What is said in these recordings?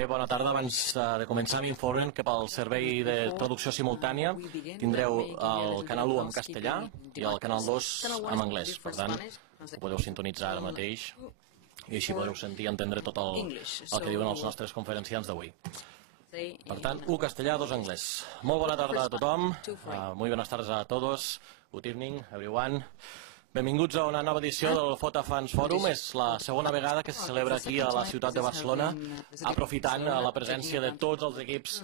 Bé, bona tarda. Abans de començar m'informen que pel servei de traducció simultània tindreu el canal 1 en castellà i el canal 2 en anglès. Per tant, ho podeu sintonitzar ara mateix i així podreu sentir i entendre tot el que diuen els nostres conferenciants d'avui. Per tant, 1 castellà, 2 anglès. Molt bona tarda a tothom. Muy buenas tardes a todos. Good evening, everyone. Benvinguts a una nova edició del Fota Fans Forum. És la segona vegada que se celebra aquí a la ciutat de Barcelona, aprofitant la presència de tots els equips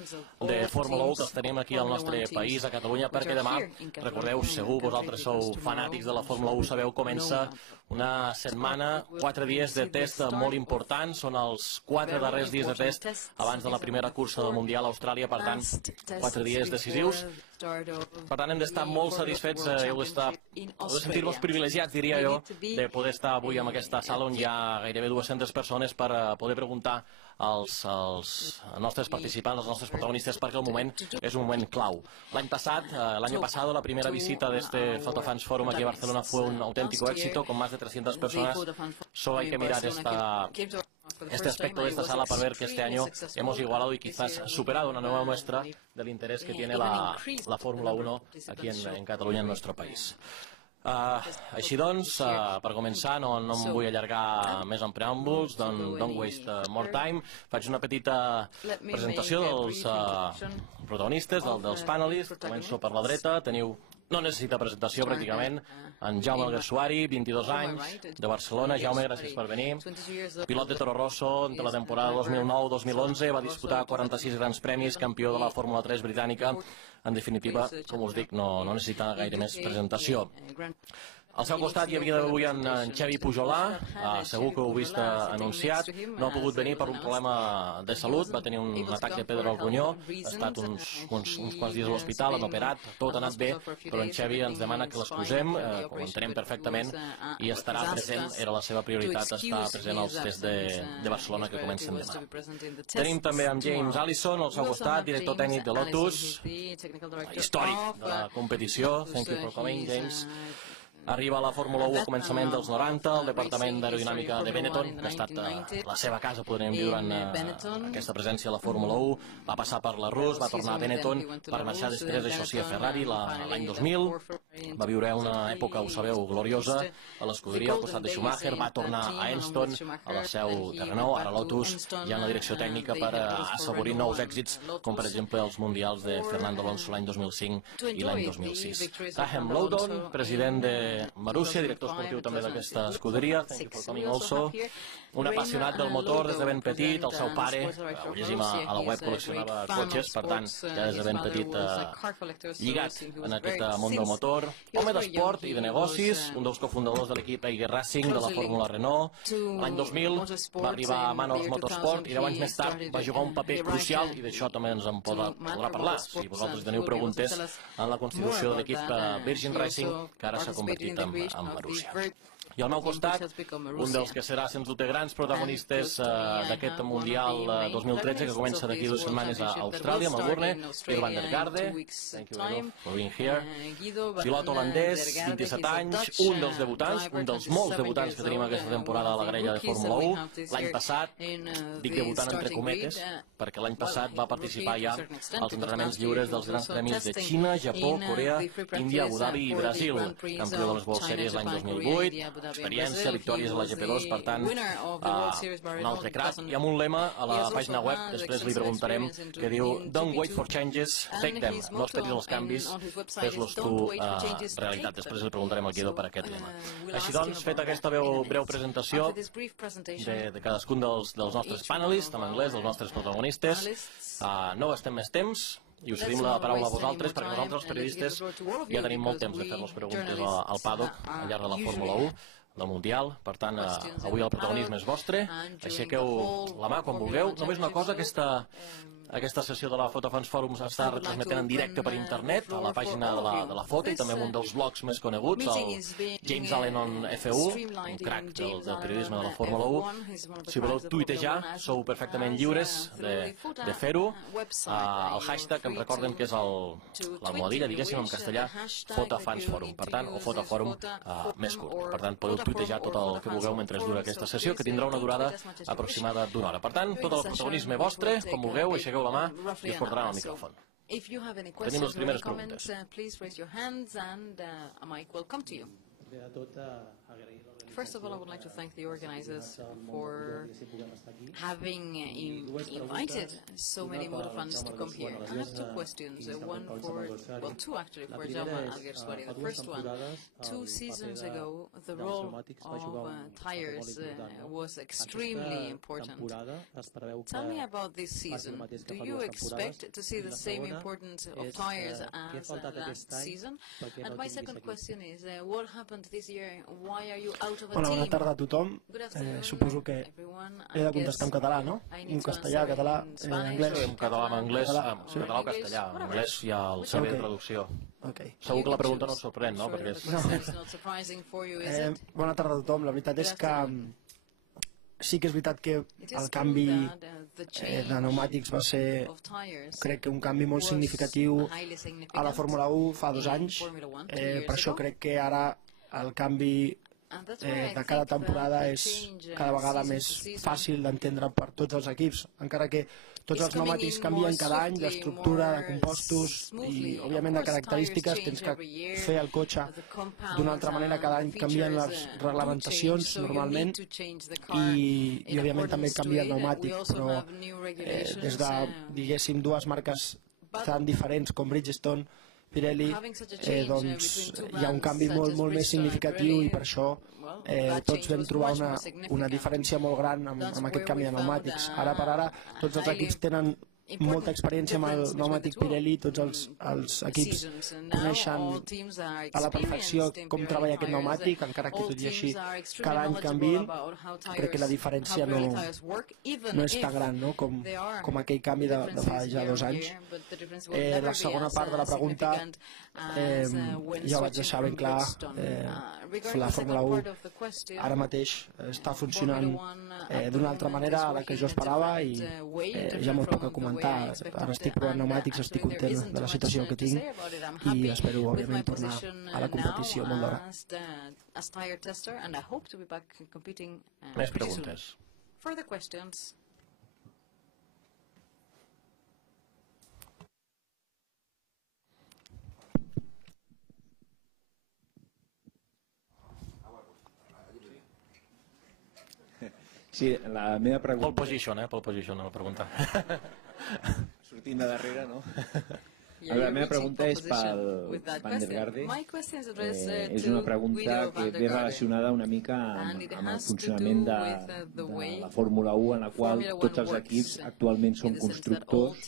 de Fórmula 1 que els tenim aquí al nostre país, a Catalunya, perquè demà, recordeu, segur vosaltres sou fanàtics de la Fórmula 1, sabeu, comença una setmana, 4 dies de test molt importants, són els 4 darrers dies de test abans de la primera cursa del Mundial a Austràlia, per tant, 4 dies decisius. Per tant, hem d'estar molt satisfets, heu de sentir-vos privilegiats, diria jo, de poder estar avui en aquesta sala on hi ha gairebé 200 persones per poder preguntar als nostres participants, als nostres protagonistes, perquè el moment és un moment clau. L'any pasado, la primera visita de este Fotofans Forum aquí a Barcelona fue un auténtico éxito, con más de 300 personas. Solo hay que mirar este aspecto de esta sala para ver que este año hemos igualado y quizás superado una nueva muestra del interés que tiene la Fórmula 1 aquí en Cataluña, en nuestro país. Així doncs, per començar, no em vull allargar més en preàmbuls, don't waste more time. Faig una petita presentació dels protagonistes, dels panelis. Començo per la dreta, no necessita presentació pràcticament, en Jaume Alguersuari, 22 anys, de Barcelona. Jaume, gràcies per venir. Pilot de Toro Rosso, entre la temporada 2009-2011, va disputar 46 grans premis, campió de la Fórmula 3 britànica. En definitiva, com us dic, no necessita gaire més presentació. Al seu costat hi havia avui en Xavi Pujolà, segur que ho heu vist anunciat, no ha pogut venir per un problema de salut, va tenir un atac de pedra al ronyó, ha estat uns quants dies a l'hospital, han operat, tot ha anat bé, però en Xavi ens demana que l'excusem, ho entenem perfectament, i estarà present, era la seva prioritat estar present als tests de Barcelona que comencen demà. Tenim també amb James Allison, al seu costat, director tècnic de Lotus, històric de la competició. Thank you for coming, James. Arriba a la Fórmula 1 al començament dels 90, al departament d'aerodinàmica de Benetton, que ha estat la seva casa, podríem dir, durant aquesta presència a la Fórmula 1. Va passar per la Rus, va tornar a Benetton per marxar després, això sí, a Ferrari l'any 2000. Va viure una època, ho sabeu, gloriosa a l'escuderia al costat de Schumacher. Va tornar a Enston, a la seu de Renault, ara Lotus, ja en la direcció tècnica per assaborir nous èxits, com per exemple els mundials de Fernando Alonso l'any 2005 i l'any 2006. Graham Lowdon, president de Marussia, director esportiu també d'aquesta escuderia. Thank you for coming also. Un apassionat del motor des de ben petit, el seu pare, ho llegim a la web, col·leccionava cotxes, per tant, ja des de ben petit lligat en aquest món del motor. Home d'esport i de negocis, un dels cofundadors de l'equip Eiger Racing de la Fórmula Renault. L'any 2000 va arribar a Manors Motorsport i 10 anys més tard va jugar un paper crucial, i d'això també ens en podrà parlar, si vosaltres teniu preguntes, en la constitució de l'equip Virgin Racing, que ara s'ha convertit en Marussia. I al meu costat, un dels que serà, sens dubte, grans protagonistes d'aquest Mundial 2013 que comença d'aquí 2 setmanes a Austràlia, a Melbourne, Phil van der Garde. Thank you, Guido, for being here. Pilot holandès, 27 anys, un dels debutants, un dels molts debutants que tenim aquesta temporada a la grella de Fórmula 1. L'any passat, dic debutant entre cometes, perquè l'any passat va participar ja als entrenaments lliures dels grans premis de Xina, Japó, Corea, Índia, Abu Dhabi i Brasil. Campió de les World Series l'any 2008, experiència, victòries a la GP2, per tant, un altre crack. I amb un lema a la pàgina web, després li preguntarem, que diu Don't wait for changes, take them. No esperis els canvis, fes-los tu realitat. Després li preguntarem al Guido per aquest lema. Així doncs, feta aquesta breu presentació de cadascun dels nostres panelis, en anglès, dels nostres protagonistes, no gastem més temps i us cedim la paraula a vosaltres, perquè nosaltres, els periodistes, ja tenim molt temps de fer-nos preguntes al paddock al llarg de la Fórmula 1, del Mundial. Per tant, avui el protagonisme és vostre, aixequeu la mà quan vulgueu. Només una cosa, aquesta Aquesta sessió de la Fota Fans Forum està retransmetent en directe per internet a la pàgina de la Fota i també en un dels blogs més coneguts, el James Allen on FU, un crac del periodisme de la Fórmula 1. Si voleu tuitejar, sou perfectament lliures de fer-ho. El hashtag, em recorden que és l'almohadilla, diguéssim, en castellà, Fota Fans Forum, per tant, o Fota Forum més curt. Per tant, podeu tuitejar tot el que vulgueu mentre dura aquesta sessió, que tindrà una durada aproximada d'una hora. Per tant, tot el protagonisme vostre, com vulgueu, aixequeu la mà i us portaran el micròfon. Tenim les primeres preguntes. First of all, I would like to thank the organizers for having invited so many motor fans to come here. I have two questions, two actually, for Jaume Alguersuari. The first one, 2 seasons ago, the role of tires was extremely important. Tell me about this season. Do you expect to see the same importance of tires as last season? And my second question is, what happened this year? Why are you out of a Bona team? tarda a tothom. Suposo que he de contestar en català, no? En castellà, català, anglès. En català, en anglès, en català o castellà. En anglès hi ha el servei de traducció. Segur que la pregunta no et sorprèn, no? Bona tarda a tothom. La veritat és que sí que és veritat que el canvi de pneumàtics va ser, crec que un canvi molt significatiu a la Fórmula 1 fa 2 anys. Per això crec que ara el canvi de cada temporada és cada vegada més fàcil d'entendre per tots els equips, encara que tots els pneumàtics canvien cada any d'estructura, de compostos i òbviament de característiques. Tens que fer el cotxe d'una altra manera cada any, canvien les reglamentacions normalment i òbviament també canvia el pneumàtic, però des de, diguéssim, 2 marques tan diferents com Bridgestone, Pirelli, doncs hi ha un canvi molt més significatiu i per això tots vam trobar una diferència molt gran amb aquest canvi de pneumàtics. Ara per ara tots els equips tenen molta experiència amb el pneumàtic Pirelli, tots els equips coneixen a la perfecció com treballa aquest pneumàtic, encara que tot i així cada any canviïn. Crec que la diferència no és tan gran com aquell canvi de fa ja 2 anys. La segona part de la pregunta ja ho vaig deixar ben clar. La Fórmula 1 ara mateix està funcionant d'una altra manera a la que jo esperava i ja molt poc a comentar. Ara estic provant pneumàtics, estic content de la situació que tinc i espero, òbviament, tornar a la competició molt d'hora. Més preguntes. Sí, la meva pregunta... Pole position, la pregunta. Sortint de darrere, no? La meva pregunta és pel Van der Garde. És una pregunta que ve relacionada una mica amb el funcionament de la Fórmula 1, en la qual tots els equips actualment són constructors.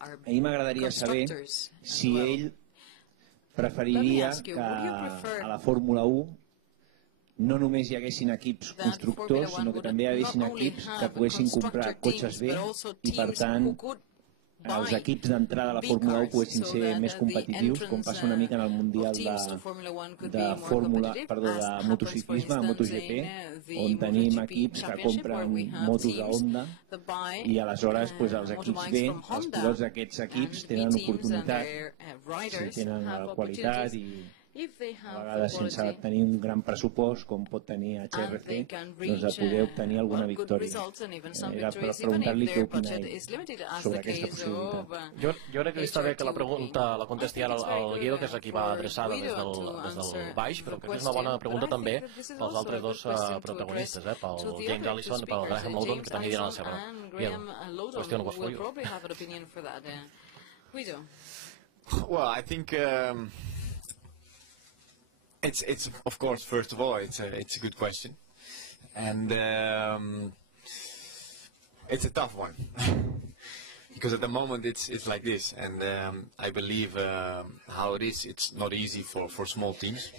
A mi m'agradaria saber si ell preferiria que a la Fórmula 1 no només hi haguessin equips constructors, sinó que també hi haguessin equips que poguessin comprar cotxes bé i, per tant, els equips d'entrada a la Fórmula 1 poguessin ser més competitius, com passa una mica en el Mundial de motociclisme, de MotoGP, on tenim equips que compren motos de Honda i aleshores els equips B, els pilots d'aquests equips tenen oportunitat, tenen qualitat i a vegades sense tenir un gran pressupost com pot tenir HRC, doncs de poder obtenir alguna victòria. Era per preguntar-li què opina ell sobre aquesta possibilitat. Jo crec que està bé que la pregunta la contesti ara al Guido, que és a qui va adreçada des del baix, però crec que és una bona pregunta també pels altres 2 protagonistes, pel James Allison i pel Graham Lowdon, que també diran la seva. Guido, qüestió was for you. Well, I think it's of course, first of all, it's a good question, and it's a tough one because at the moment it's like this, and I believe how it is. It's not easy for small teams,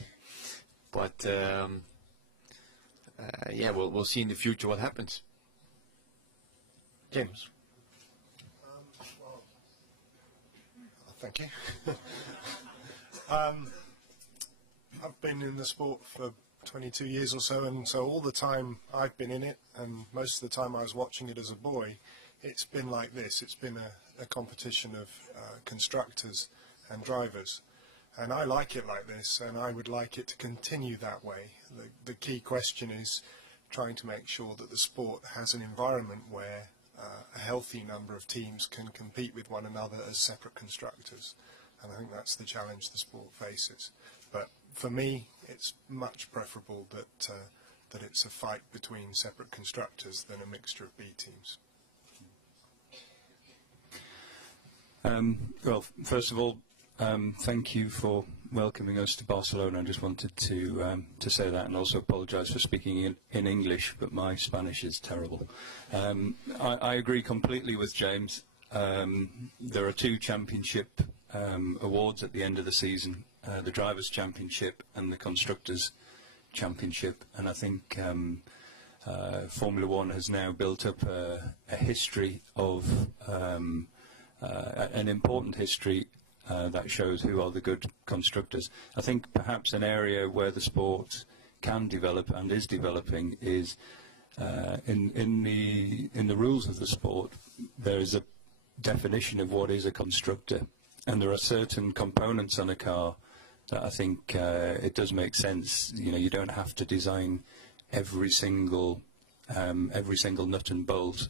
but yeah, we'll see in the future what happens. James. Thank you. I've been in the sport for 22 years or so, and so all the time I've been in it, and most of the time I was watching it as a boy, it's been like this. It's been a competition of constructors and drivers. And I like it like this, and I would like it to continue that way. The key question is trying to make sure that the sport has an environment where a healthy number of teams can compete with one another as separate constructors. And I think that's the challenge the sport faces. But for me, it's much preferable that it's a fight between separate constructors than a mixture of B teams. Well, first of all, thank you for welcoming us to Barcelona. I just wanted to say that, and also apologise for speaking in English, but my Spanish is terrible. I agree completely with James. There are two championship awards at the end of the season, the Drivers' Championship and the Constructors' Championship, and I think Formula One has now built up a history of an important history that shows who are the good constructors. I think perhaps an area where the sport can develop and is developing is in the rules of the sport. There is a definition of what is a constructor, and there are certain components on a car that I think it does make sense. You know, you don't have to design every single nut and bolt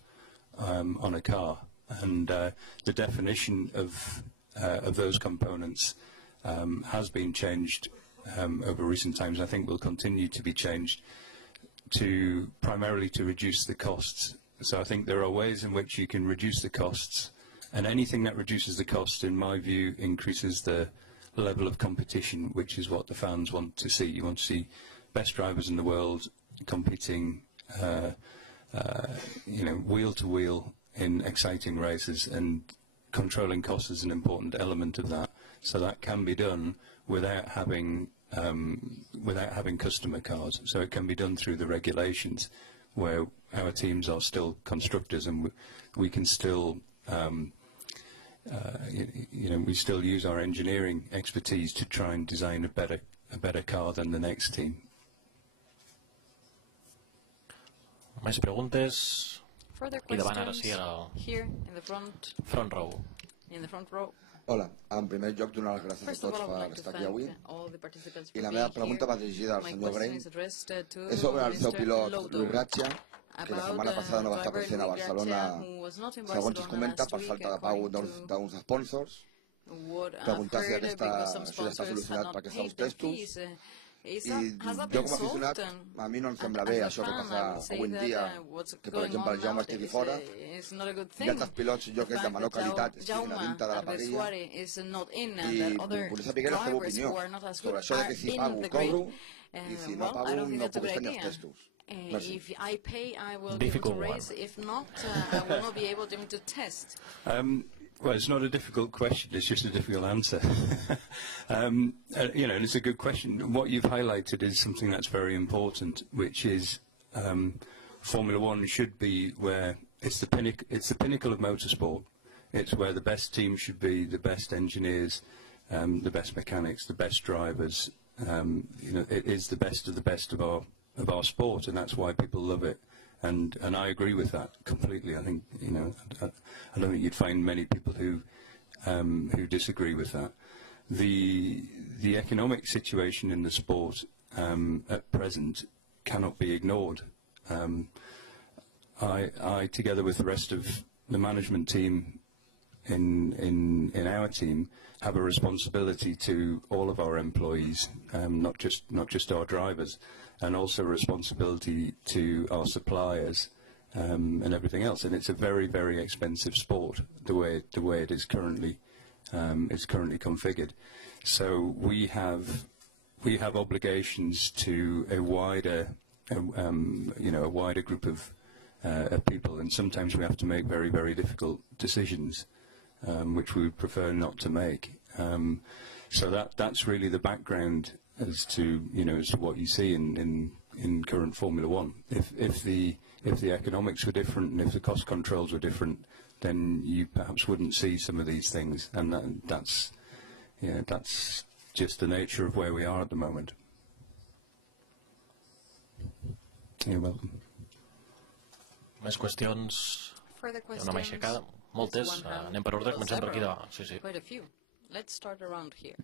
on a car, and the definition of those components has been changed over recent times. I think will continue to be changed primarily to reduce the costs. So I think there are ways in which you can reduce the costs, and anything that reduces the cost, in my view, increases the level of competition, which is what the fans want to see. You want to see best drivers in the world competing, wheel to wheel in exciting races, and controlling costs is an important element of that. So that can be done without having customer cars. So it can be done through the regulations, where our teams are still constructors, and we can still we still use our engineering expertise to try and design a better car than the next team. Més preguntes? Further I davant ara questions sí, ara here in the front row. In the front row. Hola, en primer lloc donar les gràcies a First of tots all, I would per like to estar aquí avui. thank all the participants I for la being meva pregunta va here. dirigida al My senyor question Brain. is addressed to És sobre el seu Mr. pilot, Lodo, Luis Ratcha, que la setmana passada no va estar present a Barcelona, segons es comenta, per falta de pagament d'uns sponsors. Preguntar si això ja està solucionat per aquests nous testos. I jo com a aficionat, a mi no em sembla bé això que passa avui en dia, que per exemple el Jaume estigui fora, i altres pilots, jo crec, de menor qualitat estiguin a dintre de la parrilla, i volia saber la seva opinió sobre això de que si pago, cobro, i si no pago, no puc estar ni els testos. If I pay, I will Difficult be able to one. race. If not, I will not be able to test. Well, it's not a difficult question, it's just a difficult answer. And it's a good question. What you've highlighted is something that's very important, which is Formula One should be where it's the pinnacle of motorsport. It's where the best teams should be, the best engineers, the best mechanics, the best drivers. It is the best of our sport, and that's why people love it. And I agree with that completely. I think I don't think you'd find many people who disagree with that. The economic situation in the sport at present cannot be ignored. I together with the rest of the management team in our team, have a responsibility to all of our employees, not just our drivers, and also a responsibility to our suppliers and everything else. And it's a very, very expensive sport the way it is currently configured. So we have obligations to a wider group of people, and sometimes we have to make very, very difficult decisions, which we would prefer not to make. So that's really the background as to what you see in current Formula One. If the economics were different and if the cost controls were different, then you perhaps wouldn't see some of these things, and that's just the nature of where we are at the moment. You're welcome. Més qüestions? Further questions? Una mà aixecada? Moltes. Anem per ordre, comencem per aquí davant. Sí, sí. Quite a few. Let's start around here.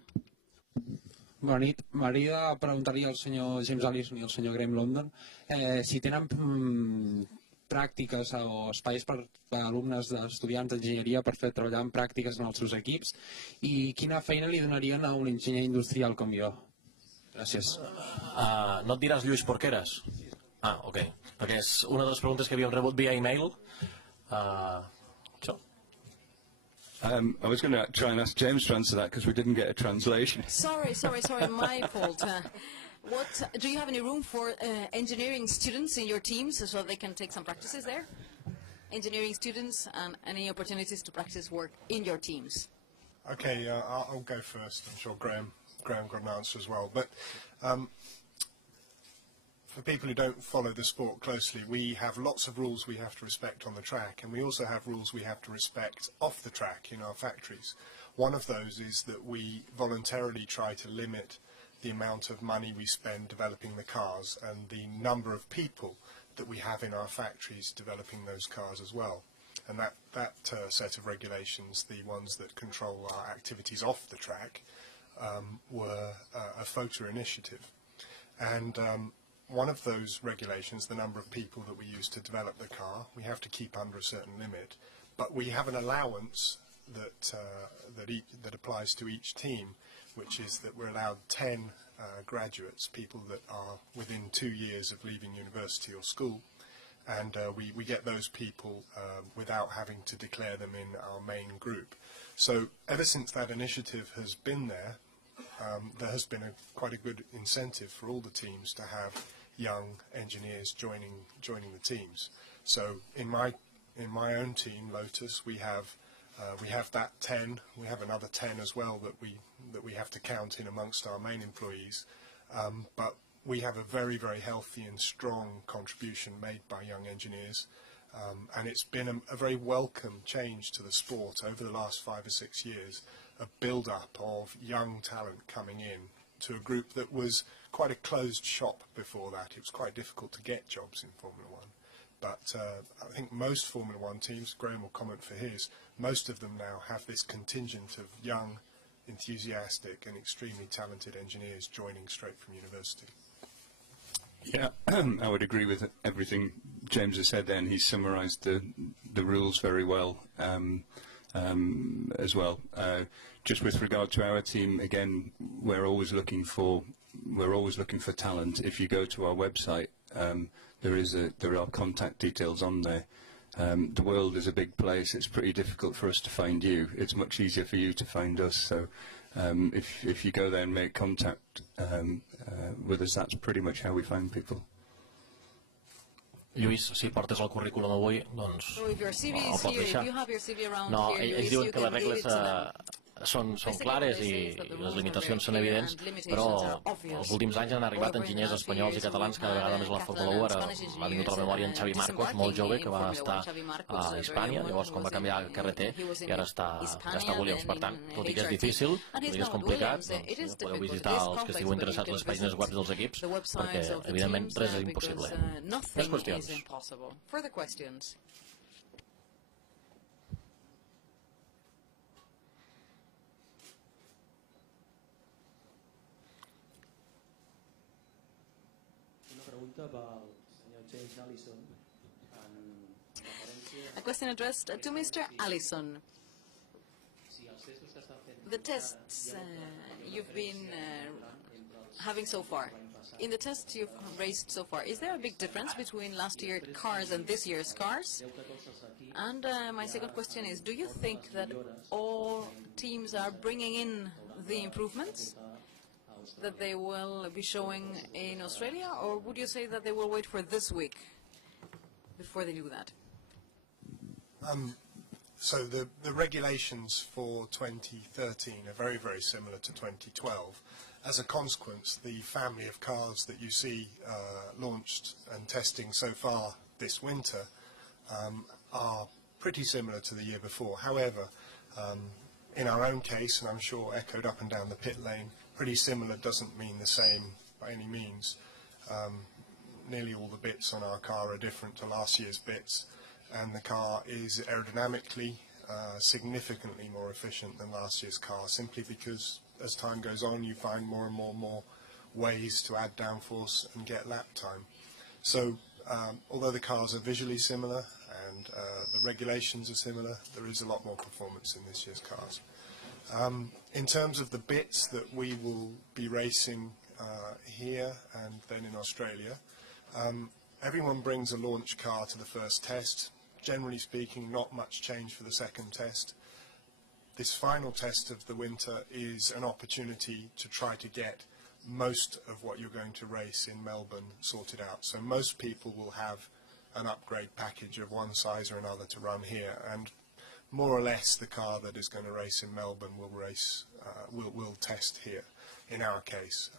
Bona nit. M'agradaria preguntar-li al senyor James Allison i al senyor Graham London si tenen pràctiques o espais per alumnes d'estudiants d'enginyeria per fer treballar en pràctiques en els seus equips i quina feina li donarien a un enginyer industrial com jo. Gràcies. No et diràs Lluís Porqueres? Ok. Perquè és una de les preguntes que havíem rebut via e-mail. Això. I was going to try and ask James to answer that because we didn't get a translation. Sorry, my fault. Do you have any room for engineering students in your teams so they can take some practices there? Engineering students and any opportunities to practice work in your teams? Okay, I'll go first. I'm sure Graham got an answer as well. But for people who don't follow the sport closely, we have lots of rules we have to respect on the track, and we also have rules we have to respect off the track in our factories. One of those is that we voluntarily try to limit the amount of money we spend developing the cars and the number of people that we have in our factories developing those cars as well. And that set of regulations, the ones that control our activities off the track, were a Fota initiative. And one of those regulations, the number of people that we use to develop the car, we have to keep under a certain limit, but we have an allowance that applies to each team, which is that we're allowed 10 graduates, people that are within 2 years of leaving university or school, and we get those people without having to declare them in our main group. So ever since that initiative has been there, there has been quite a good incentive for all the teams to have young engineers joining the teams. So in my own team, Lotus, we have that 10. We have another 10 as well that we have to count in amongst our main employees. But we have a very, very healthy and strong contribution made by young engineers, and it's been a very welcome change to the sport over the last 5 or 6 years. A build-up of young talent coming in to a group that was quite a closed shop before that. It was quite difficult to get jobs in Formula One. But I think most Formula One teams, Graham will comment for his, most of them now have this contingent of young, enthusiastic and extremely talented engineers joining straight from university. Yeah, I would agree with everything James has said then. He's summarised the rules very well as well. Just with regard to our team, again, we're always looking for talent. If you go to our website, there are contact details on there. The world is a big place. It's pretty difficult for us to find you. It's much easier for you to find us. So if you go there and make contact with us, that's pretty much how we find people. Lluís, si portes el currículum avui, doncs el pots deixar. No, ells diuen que les regles són clares i les limitacions són evidents, però els últims anys han arribat enginyers espanyols i catalans cada vegada més a la Fórmula 1. Ara m'ha vingut a la memòria en Xavi Marcos, molt jove, que va estar a Hispània, llavors quan va canviar a carreter, i ara està a Williams. Per tant, tot i que és difícil, tot i que és complicat, doncs podeu visitar els que estigueu interessats les pàgines web dels equips, perquè, evidentment, res és impossible. Més qüestions. A question addressed to Mr. Allison. The tests you've been having so far, in the tests you've raced so far, is there a big difference between last year's cars and this year's cars? And my second question is, do you think that all teams are bringing in the improvements that they will be showing in Australia, or would you say that they will wait for this week before they do that? So the regulations for 2013 are very, very similar to 2012. As a consequence, the family of cars that you see launched and testing so far this winter are pretty similar to the year before. However, in our own case, and I'm sure echoed up and down the pit lane, pretty similar doesn't mean the same by any means. Nearly all the bits on our car are different to last year's bits, and the car is aerodynamically significantly more efficient than last year's car, simply because as time goes on you find more and more ways to add downforce and get lap time. So although the cars are visually similar and the regulations are similar, there is a lot more performance in this year's cars. In terms of the bits that we will be racing here and then in Australia, everyone brings a launch car to the first test. Generally speaking, not much change for the second test. This final test of the winter is an opportunity to try to get most of what you're going to race in Melbourne sorted out. So most people will have an upgrade package of one size or another to run here, and more or less the car that is going to race in Melbourne will test here. In our case,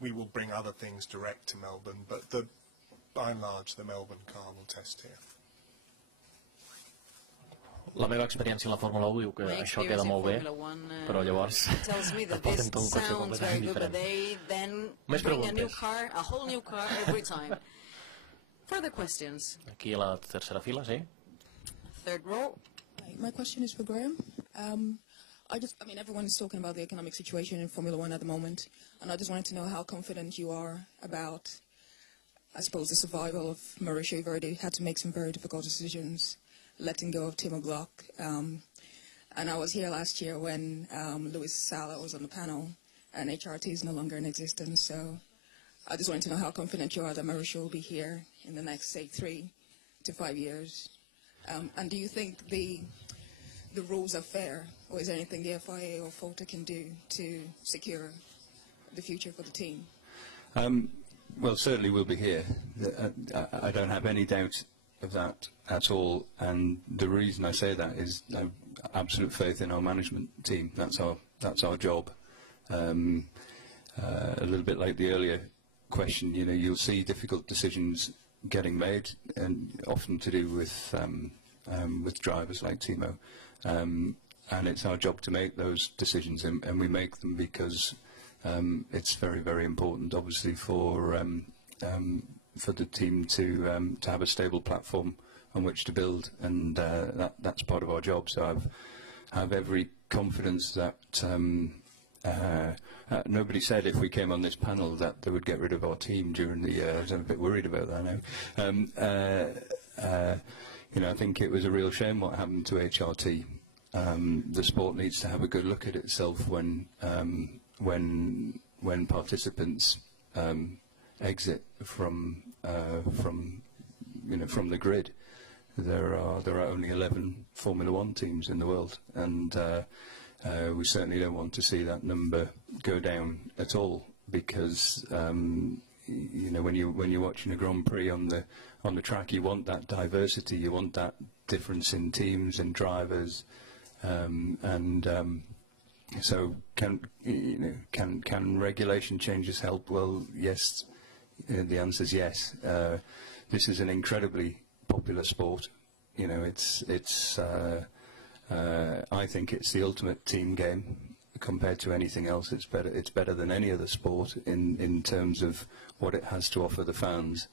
we will bring other things direct to Melbourne, but by and large the Melbourne car will test here. La meva experiència en la Fórmula 1 diu que això queda molt bé, però llavors et porten tot un cotxe completament diferent. Més preguntes. Further questions? Aquí a la tercera fila, sí. Third row. My question is for Graham. I mean, everyone is talking about the economic situation in Formula One at the moment, and I just wanted to know how confident you are about, I suppose, the survival of Mauricio. You've already had to make some very difficult decisions, letting go of Timo Glock. And I was here last year when Luis Sala was on the panel, and HRT is no longer in existence. So I just wanted to know how confident you are that Mauricio will be here in the next, say, 3 to 5 years. And do you think the rules are fair, or is there anything the FIA or Fota can do to secure the future for the team? Well, certainly we'll be here. I don't have any doubt of that at all, and the reason I say that is I have absolute faith in our management team. That's our job. A little bit like the earlier question, you know, you'll see difficult decisions getting made, and often to do with drivers like Timo, and it's our job to make those decisions, and we make them because it's very, very important, obviously, for the team to have a stable platform on which to build, and that's part of our job. So I have every confidence that nobody said if we came on this panel that they would get rid of our team during the year. I'm a bit worried about that now. You know, I think it was a real shame what happened to HRT. The sport needs to have a good look at itself when participants exit from the grid. There are only 11 Formula One teams in the world, and we certainly don't want to see that number go down at all, because you know, when you're watching a Grand Prix on the track, you want that diversity, you want that difference in teams and drivers, so can regulation changes help? Well, yes. The answer is yes. This is an incredibly popular sport. You know, I think it's the ultimate team game compared to anything else. It's better than any other sport in terms of what it has to offer the fans.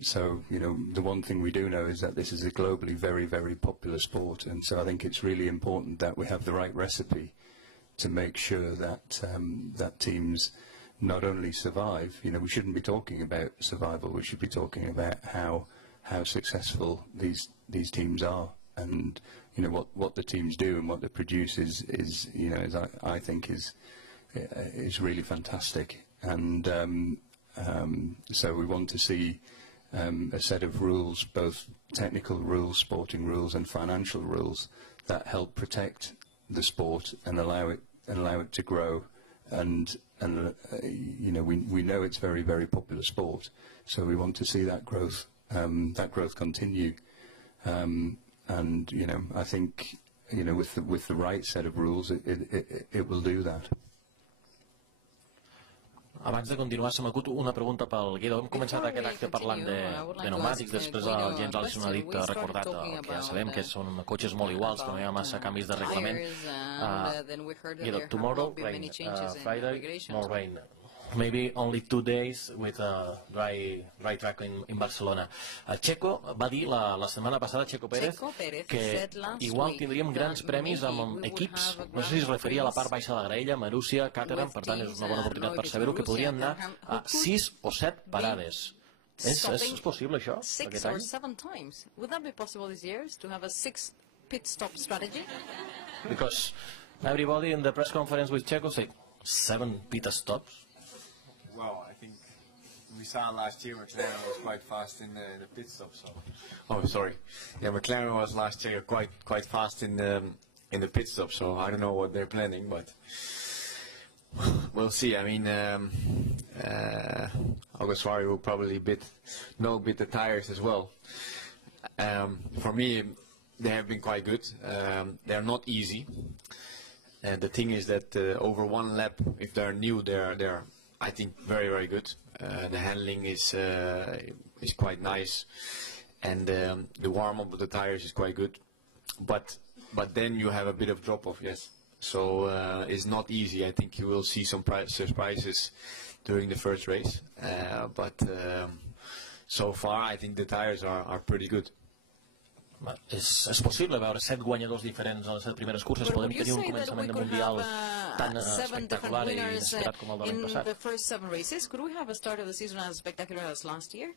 So, you know, the one thing we do know is that this is a globally very, very popular sport, and so I think it's really important that we have the right recipe to make sure that that teams not only survive. You know, we shouldn't be talking about survival. We should be talking about how successful these teams are, and you know what the teams do and what they produce is you know, I think is really fantastic. And so we want to see a set of rules, both technical rules, sporting rules, and financial rules that help protect the sport and allow it to grow. And you know, we know it's very, very popular sport, so we want to see that growth continue. And you know, I think, you know, with the right set of rules, it will do that. Abans de continuar, se m'acut una pregunta pel Guido. Hem començat aquest acte parlant de pneumàtics, després el James Allison ha dit, ha recordat que ja sabem que són cotxes molt iguals, que no hi ha massa canvis de reglament. Guido, tomorrow rain, Friday more rain. Maybe only 2 days with a dry track in Barcelona. Checo va dir la setmana passada, Checo Pérez, que igual tindríem grans premis amb equips, no sé si es referia a la part baixa de la graella, Marúcia, Caterham, per tant és una bona oportunitat per saber-ho, que podrien anar a 6 o 7 parades. És possible això, aquest any? 6 or 7 times. Would that be possible this year, to have a 6 pit stop strategy? Because everybody in the press conference with Checo said 7 pit stops. Well, I think we saw last year McLaren was quite fast in the pit stop. So, oh, sorry. Yeah, McLaren was last year quite fast in the pit stop. So I don't know what they're planning, but we'll see. I mean, Alguersuari will probably bit the tires as well. For me, they have been quite good. They're not easy. The thing is that over one lap, if they're new, they're I think very good. The handling is quite nice, and the warm-up of the tires is quite good. But then you have a bit of drop-off, yes. So it's not easy. I think you will see some surprises during the first race. But so far, I think the tires are pretty good. És possible veure 7 guanyadors diferents a les 7 primeres curses? Podem tenir un començament de Mundial tan espectacular i inesperat com el de l'any passat? In the first 7 races, could we have a start of the season as spectacular as last year?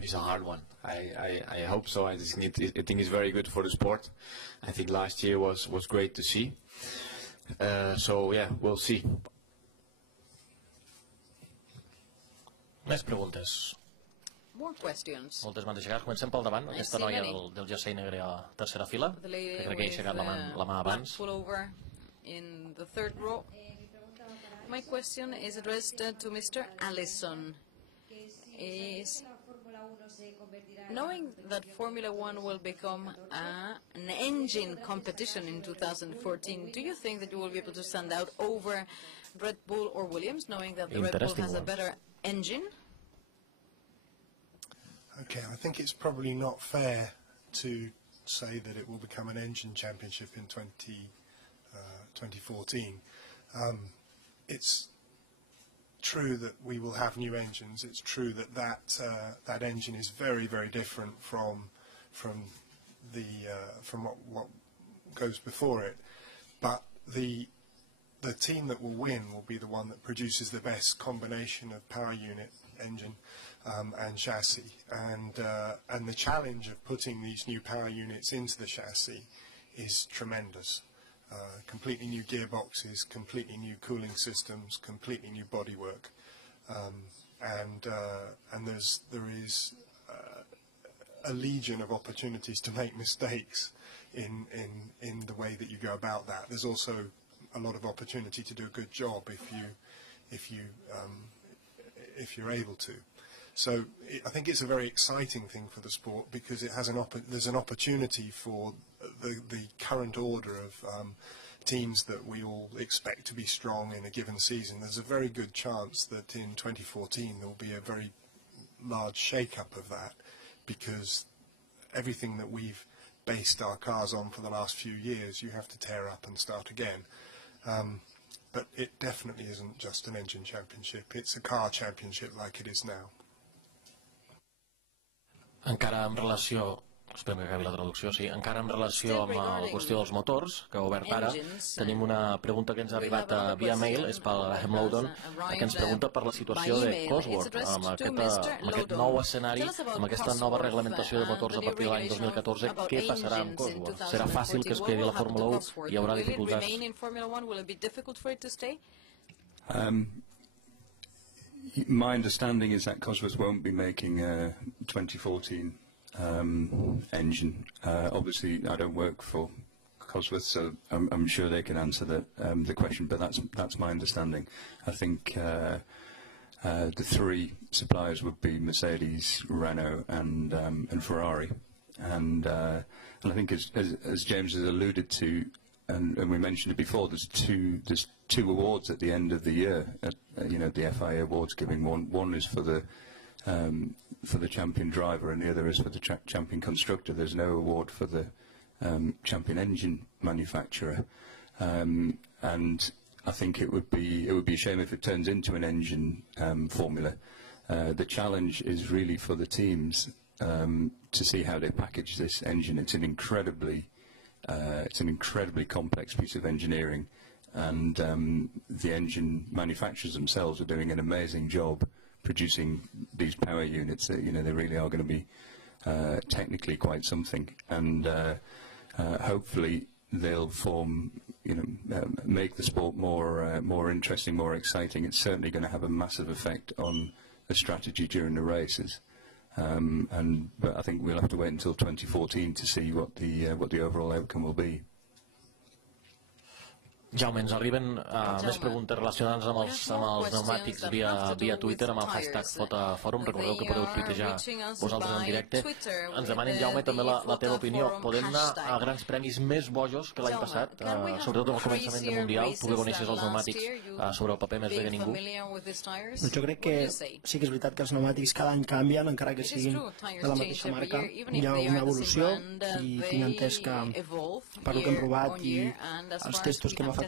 It's a hard one. I hope so. I think it's very good for the sport. I think last year was great to see. So yeah, we'll see. Més preguntes. More questions. Moltes mans aixecades. Comencem pel davant. Aquesta noia del jersei negre a la tercera fila, que crec que ha aixecat la mà abans. In the third row. My question is addressed to Mr. Allison. Knowing that Formula One will become an engine competition in 2014, do you think that you will be able to stand out over Red Bull or Williams, knowing that the Red Bull has a better engine? Okay, I think it's probably not fair to say that it will become an engine championship in 2014. It's true that we will have new engines. It's true that that engine is very different from what goes before it. But the team that will win will be the one that produces the best combination of power unit, engine, and chassis, and the challenge of putting these new power units into the chassis is tremendous. Completely new gearboxes, completely new cooling systems, completely new bodywork, and there is a legion of opportunities to make mistakes in the way that you go about that. There's also a lot of opportunity to do a good job if you're able to. So I think it's a very exciting thing for the sport, because it has there's an opportunity for the current order of teams that we all expect to be strong in a given season. There's a very good chance that in 2014 there will be a very large shake-up of that, because everything that we've based our cars on for the last few years, you have to tear up and start again. But it definitely isn't just an engine championship. It's a car championship like it is now. Encara en relació, esperem que acabi la traducció, sí, encara en relació amb la qüestió dels motors, que ha obert ara, tenim una pregunta que ens ha arribat via mail, és pel Graham Lowdon, que ens pregunta per la situació de Cosworth, amb aquest nou escenari, amb aquesta nova reglamentació de motors a partir de l'any 2014, què passarà amb Cosworth? Serà fàcil que es quedi a la Fórmula 1? Hi haurà dificultats? My understanding is that Cosworth won't be making a 2014 engine. Obviously, I don't work for Cosworth, so I'm sure they can answer the question. But that's my understanding. I think the 3 suppliers would be Mercedes, Renault, and Ferrari. And I think, as James has alluded to, and we mentioned it before, there's two awards at the end of the year, the FIA awards giving one is for the champion driver and the other is for the champion constructor. There's no award for the champion engine manufacturer, and I think it would be a shame if it turns into an engine formula. The challenge is really for the teams to see how they package this engine. It's an incredibly complex piece of engineering, and the engine manufacturers themselves are doing an amazing job producing these power units. They really are going to be technically quite something, and hopefully they'll make the sport more interesting, more exciting. It's certainly going to have a massive effect on the strategy during the races. But I think we'll have to wait until 2014 to see what the overall outcome will be. Jaume, ens arriben més preguntes relacionades amb els pneumàtics via Twitter, amb el hashtag FotaForum. Recordeu que podeu tuitejar vosaltres en directe. Ens demanen, Jaume, també la teva opinió. Podem anar a grans premis més bojos que l'any passat, sobretot al començament del Mundial? Tu que coneixes els pneumàtics sobre el paper més bé que ningú. Jo crec que sí que és veritat que els pneumàtics cada any canvien, encara que siguin de la mateixa marca. Hi ha una evolució i tinc entès que per el que hem provat i els testos que hem efectuat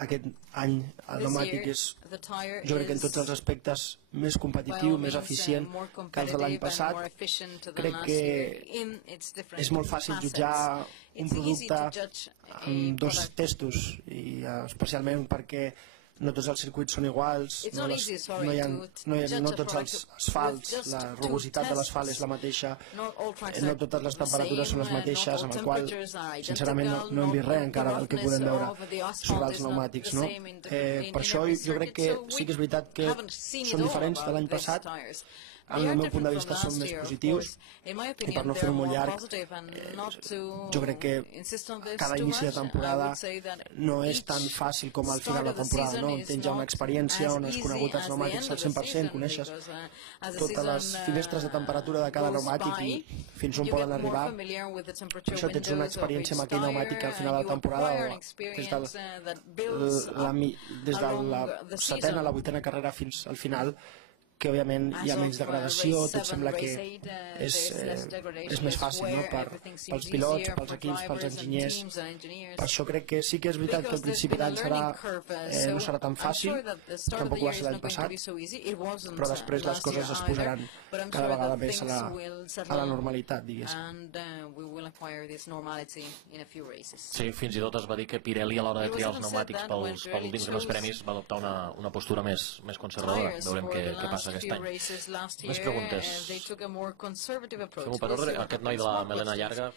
aquest any el pneumàtic és, jo crec que en tots els aspectes, més competitiu, més eficient que els de l'any passat. Crec que és molt fàcil jutjar un producte amb dos testos, i especialment perquè no tots els circuits són iguals, no tots els asfalts, la rugositat de l'asfalt és la mateixa, no totes les temperatures són les mateixes, amb el qual, sincerament, no hem vist res encara del que podem veure sobre els pneumàtics. Per això jo crec que sí que és veritat que són diferents de l'any passat. En el meu punt de vista són més positius, i per no fer-ho molt llarg, jo crec que cada inici de temporada no és tan fàcil com al final de la temporada, no? Tens ja una experiència on has conegut els pneumàtics al 100%, coneixes totes les finestres de temperatura de cada pneumàtic i fins on poden arribar. Per això tens una experiència amb aquell pneumàtic al final de la temporada, des de la setena a la vuitena carrera fins al final, que òbviament hi ha menys degradació, tot sembla que és més fàcil, no? Pels pilots, pels equips, pels enginyers. Per això crec que sí que és veritat que al principi d'any no serà tan fàcil, tampoc ho va ser l'any passat, però després les coses es posaran cada vegada més a la normalitat, diguéssim. Sí, fins i tot es va dir que Pirelli a l'hora de triar els pneumàtics pels últims grans premis va adoptar una postura més conservadora. Veurem què passa aquest any. Més preguntes. Fem-ho per ordre. Aquest noi de la melena llarga,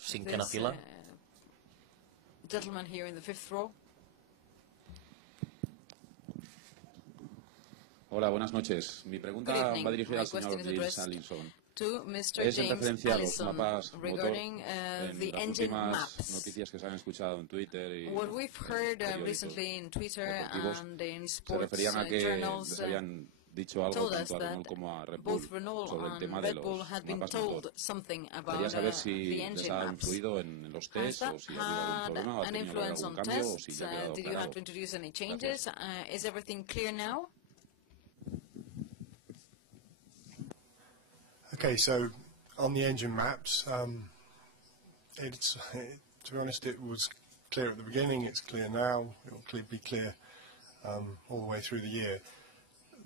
cinquena fila. Hola, buenas noches. Mi pregunta va dirigida al señor James Allison. Es en referencia a los mapas motor en las últimas noticias que se han escuchado en Twitter y en periódicos se referían a que les habían dicho algo tanto a Renault como a Red Bull sobre el tema de los mapas motor. Quería saber si les ha influido en los test o si ha habido algún problema o ha tenido algún cambio o si ya ha quedado claro. Okay, so on the engine maps, to be honest, it was clear at the beginning, it's clear now, it will be clear all the way through the year.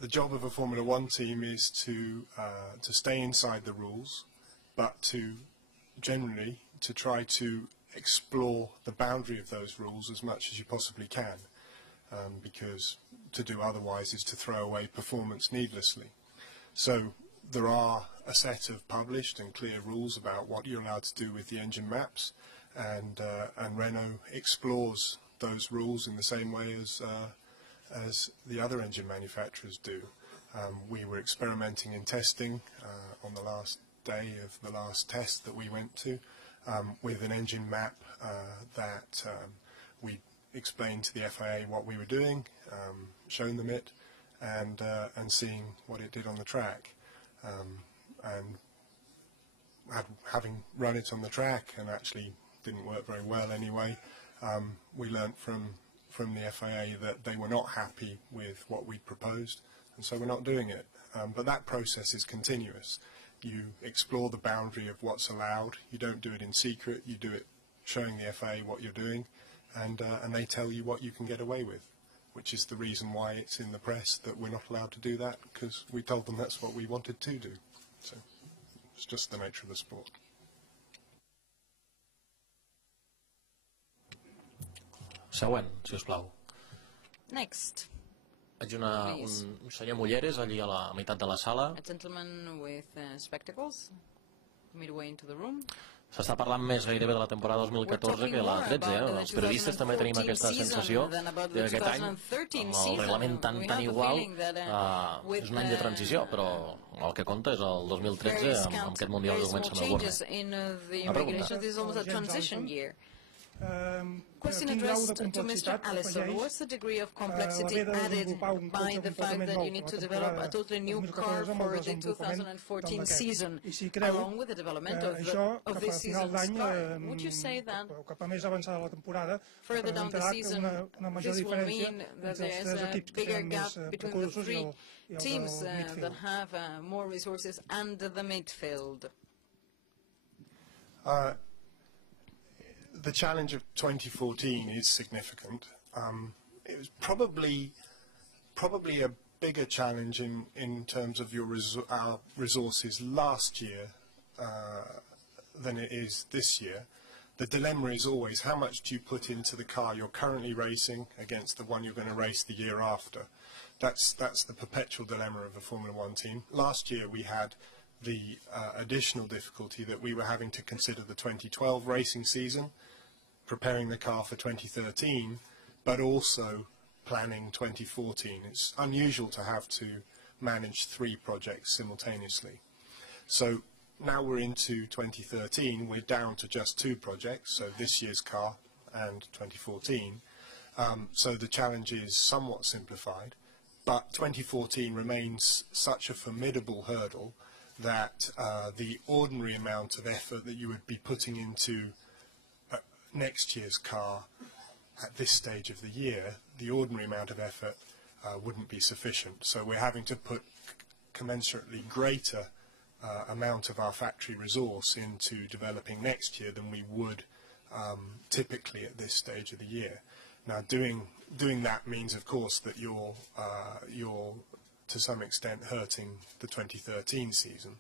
The job of a Formula One team is to stay inside the rules, but to generally to try to explore the boundary of those rules as much as you possibly can, because to do otherwise is to throw away performance needlessly. So there are a set of published and clear rules about what you're allowed to do with the engine maps, and Renault explores those rules in the same way as the other engine manufacturers do. We were experimenting in testing on the last day of the last test that we went to with an engine map that we explained to the FIA what we were doing, shown them it, and seeing what it did on the track. And having run it on the track and actually didn't work very well anyway, We learnt from the FIA that they were not happy with what we proposed, and so we're not doing it. But that process is continuous. You explore the boundary of what's allowed. You don't do it in secret. You do it showing the FIA what you're doing, and they tell you what you can get away with, which is the reason why it's in the press that we're not allowed to do that, because we told them that's what we wanted to do. So it's just the nature of the sport. Següent, si us plau. Next. Veig un senyor amb ulleres allí a la meitat de la sala. A gentleman with spectacles, midway into the room. S'està parlant més gairebé de la temporada 2014 que la 13, Els periodistes també tenim aquesta sensació que aquest any, amb el reglament tan igual, és un any de transició, però el que compta és el 2013 amb aquest Mundial que comença a Melbourne. Question addressed to Mr. Allison. What's the degree of complexity added by the fact that you need to develop a totally new car for the 2014 season, along with the development of this season's car? Would you say that further down the season, this will mean that there is a bigger gap between the three teams that have more resources and the midfield? The challenge of 2014 is significant. It was probably a bigger challenge in terms of our resources last year than it is this year. The dilemma is always how much do you put into the car you're currently racing against the one you're going to race the year after. That's the perpetual dilemma of a Formula One team. Last year we had the additional difficulty that we were having to consider the 2012 racing season, preparing the car for 2013, but also planning 2014. It's unusual to have to manage 3 projects simultaneously. So now we're into 2013, we're down to just 2 projects, so this year's car and 2014. So the challenge is somewhat simplified, but 2014 remains such a formidable hurdle that the ordinary amount of effort that you would be putting into next year's car at this stage of the year, the ordinary amount of effort wouldn't be sufficient. So we're having to put commensurately greater amount of our factory resource into developing next year than we would typically at this stage of the year. Now doing that means of course that you're to some extent hurting the 2013 season.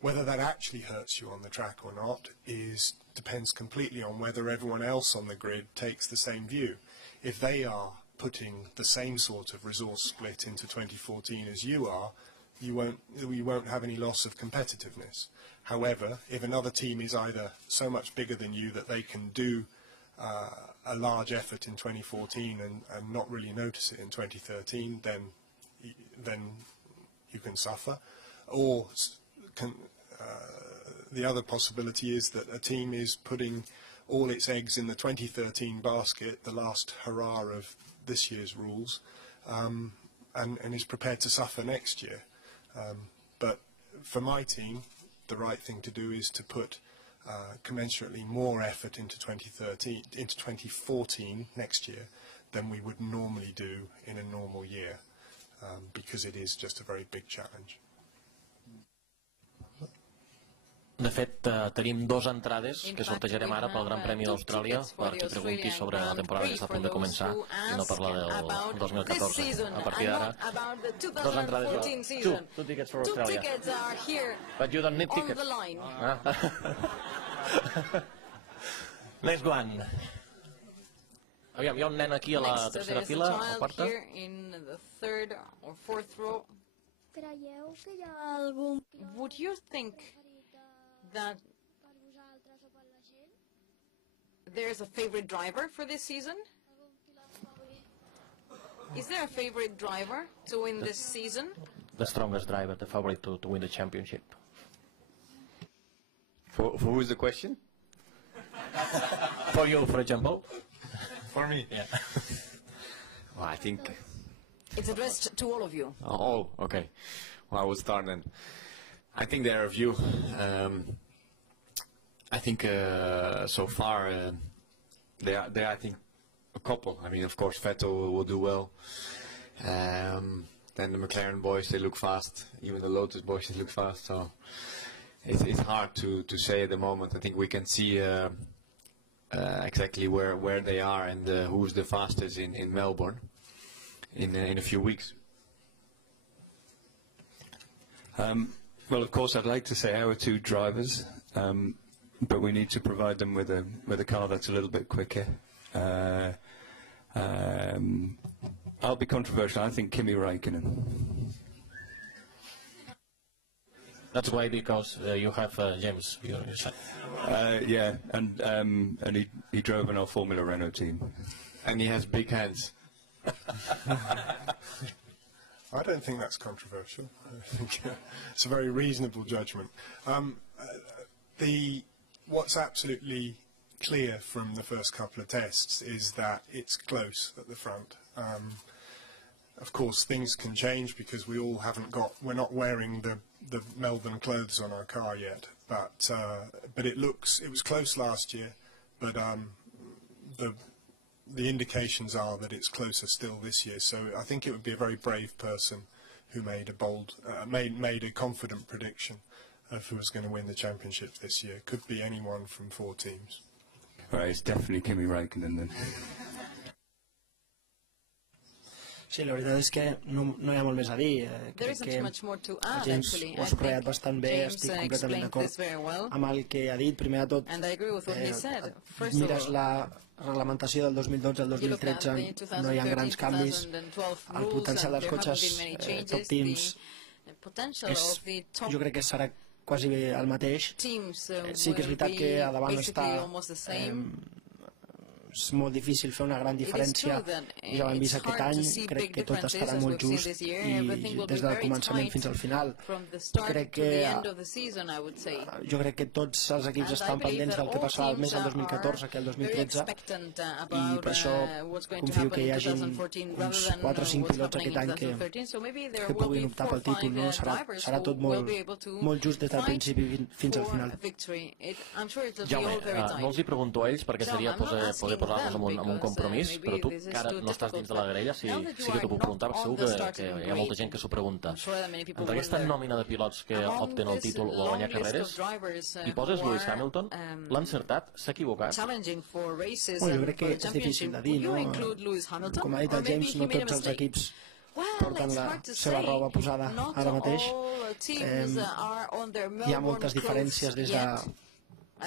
Whether that actually hurts you on the track or not depends completely on whether everyone else on the grid takes the same view. If they are putting the same sort of resource split into 2014 as you are, you won't have any loss of competitiveness. However, if another team is either so much bigger than you that they can do a large effort in 2014 and not really notice it in 2013, then you can suffer. Or the other possibility is that a team is putting all its eggs in the 2013 basket, the last hurrah of this year's rules, and is prepared to suffer next year. But for my team, the right thing to do is to put commensurately more effort into 2014 next year than we would normally do in a normal year, because it is just a very big challenge. De fet, tenim 2 entrades que sortejarem ara pel Gran Premi d'Austràlia per qui pregunti sobre la temporada que està a punt de començar i no parlar del 2014. A partir d'ara, 2 entrades. 2 tickets for Australia. But you don't need tickets. Next one. Aviam, hi ha un nen aquí a la tercera fila, a la quarta. Would you think that there's a favorite driver for this season? Is there a favorite driver to win this season? The strongest driver, the favorite to win the championship. For who is the question? For you, for example. For me? Yeah. Well, I think... It's addressed to all of you. Oh, okay. Well, I will start then. I think there are a few. I think so far They I think, a couple. I mean, of course, Vettel will do well. Then the McLaren boys, they look fast. Even the Lotus boys, they look fast. So it's hard to say at the moment. I think we can see exactly where they are and who's the fastest in Melbourne in a few weeks. Well, of course, I'd like to say our two drivers, but we need to provide them with a car that's a little bit quicker. I'll be controversial. I think Kimi Räikkönen. That's why, because you have James. Yeah, and he drove in our Formula Renault team, and he has big hands. I don't think that's controversial. I think it's a very reasonable judgment. What's absolutely clear from the first couple of tests is that it's close at the front. Of course, things can change because we're not wearing the Melbourne clothes on our car yet. But it was close last year. But the indications are that it's closer still this year. So I think it would be a very brave person who made a bold, made a confident prediction of who was going to win the championship this year. Could be anyone from 4 teams. Right, it's definitely Kimi Räikkönen then. Sí, la veritat és que no hi ha molt més a dir. Crec que James ho ha subratllat bastant bé, estic completament d'acord amb el que ha dit. Primer de tot, mires la reglamentació del 2012 al 2013, no hi ha grans canvis. El potencial dels cotxes top teams jo crec que serà quasi bé el mateix. Sí que és veritat que a davant està és molt difícil fer una gran diferència, ja ho hem vist aquest any, crec que tot estarà molt just i des del començament fins al final. Jo crec que tots els equips estan pendents del que passava més el 2014 que el 2013 i per això confio que hi hagi uns 4 o 5 pilots aquest any que puguin optar pel títol, no? Serà tot molt just des del principi fins al final. Jaume, no els hi pregunto a ells perquè seria poder posar-nos en un compromís, però tu, que ara no estàs dins de la grella, sí que t'ho puc preguntar, perquè segur que hi ha molta gent que s'ho pregunta. Entre aquesta nòmina de pilots que opten el títol o a guanyar carreres, hi poses Lewis Hamilton? L'ha encertat? S'ha equivocat? Jo crec que és difícil de dir, no? Com ha dit el James, no tots els equips porten la seva roba posada ara mateix. Hi ha moltes diferències des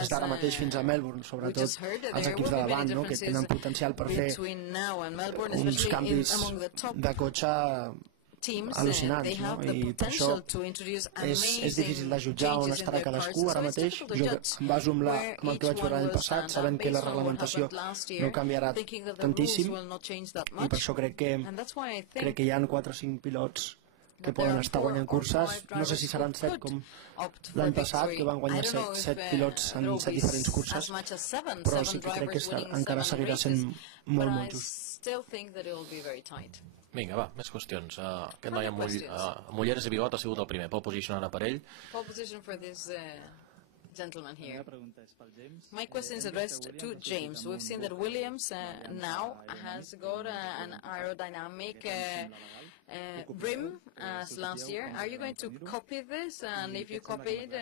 d'ara mateix fins a Melbourne, sobretot els equips de davant, no? Que tenen potencial per fer uns canvis de cotxe al·lucinants, no? I per això és difícil de jutjar on estarà cadascú ara mateix. Jo em baso amb el que vaig veure l'any passat, sabent que la reglamentació no canviarà tantíssim i per això crec que hi ha 4 o 5 pilots que poden estar guanyant curses. No sé si seran 7 com l'any passat, que van guanyar 7 pilots en 7 diferents curses, però sí que crec que encara seguirà sent molt just. Vinga, va, més qüestions. Aquest noi amb ulleres i bigot ha sigut el primer. Pole position ara per ell. Gentleman here. My question is addressed to James. We've seen that Williams now has got an aerodynamic rim as last year. Are you going to copy this? And if you copy it,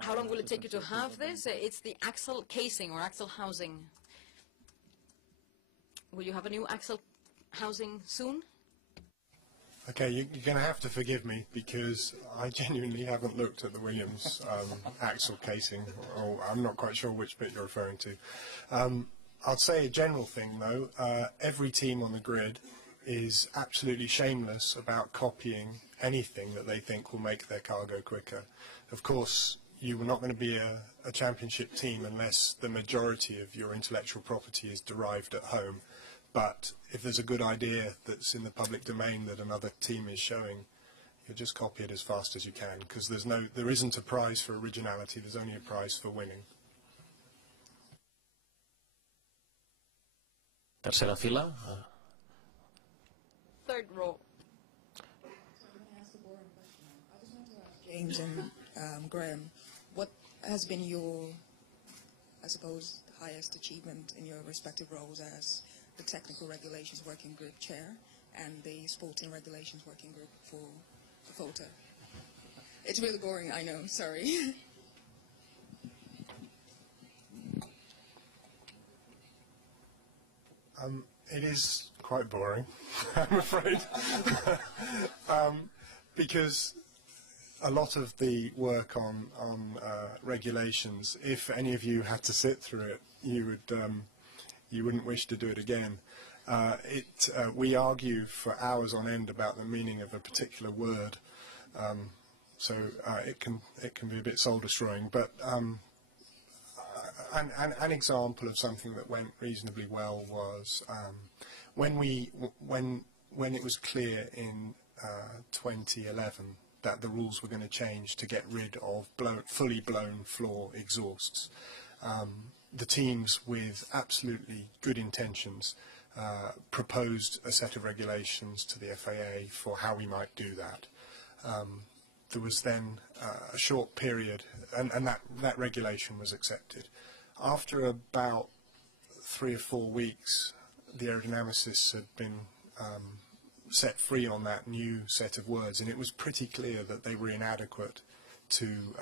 how long will it take you to have this? It's the axle casing or axle housing. Will you have a new axle housing soon? Okay, you're going to have to forgive me because I genuinely haven't looked at the Williams axle casing, or I'm not quite sure which bit you're referring to. I'll say a general thing though, every team on the grid is absolutely shameless about copying anything that they think will make their car go quicker. Of course, you are not going to be a championship team unless the majority of your intellectual property is derived at home. But if there's a good idea that's in the public domain that another team is showing, you'll just copy it as fast as you can, because there isn't a prize for originality, there's only a prize for winning. Tercera fila. Third row. James and Graham, what has been your, I suppose, highest achievement in your respective roles as the Technical Regulations Working Group Chair and the Sporting Regulations Working Group for Fota? It's really boring, I know, sorry. It is quite boring, I'm afraid, because a lot of the work on regulations, if any of you had to sit through it, you wouldn't wish to do it again. We argue for hours on end about the meaning of a particular word, so it can be a bit soul destroying. But an example of something that went reasonably well was when it was clear in 2011 that the rules were going to change to get rid of fully blown floor exhausts. The teams with absolutely good intentions proposed a set of regulations to the FAA for how we might do that. There was then a short period, and that regulation was accepted. After about 3 or 4 weeks, the aerodynamicists had been set free on that new set of words, and it was pretty clear that they were inadequate to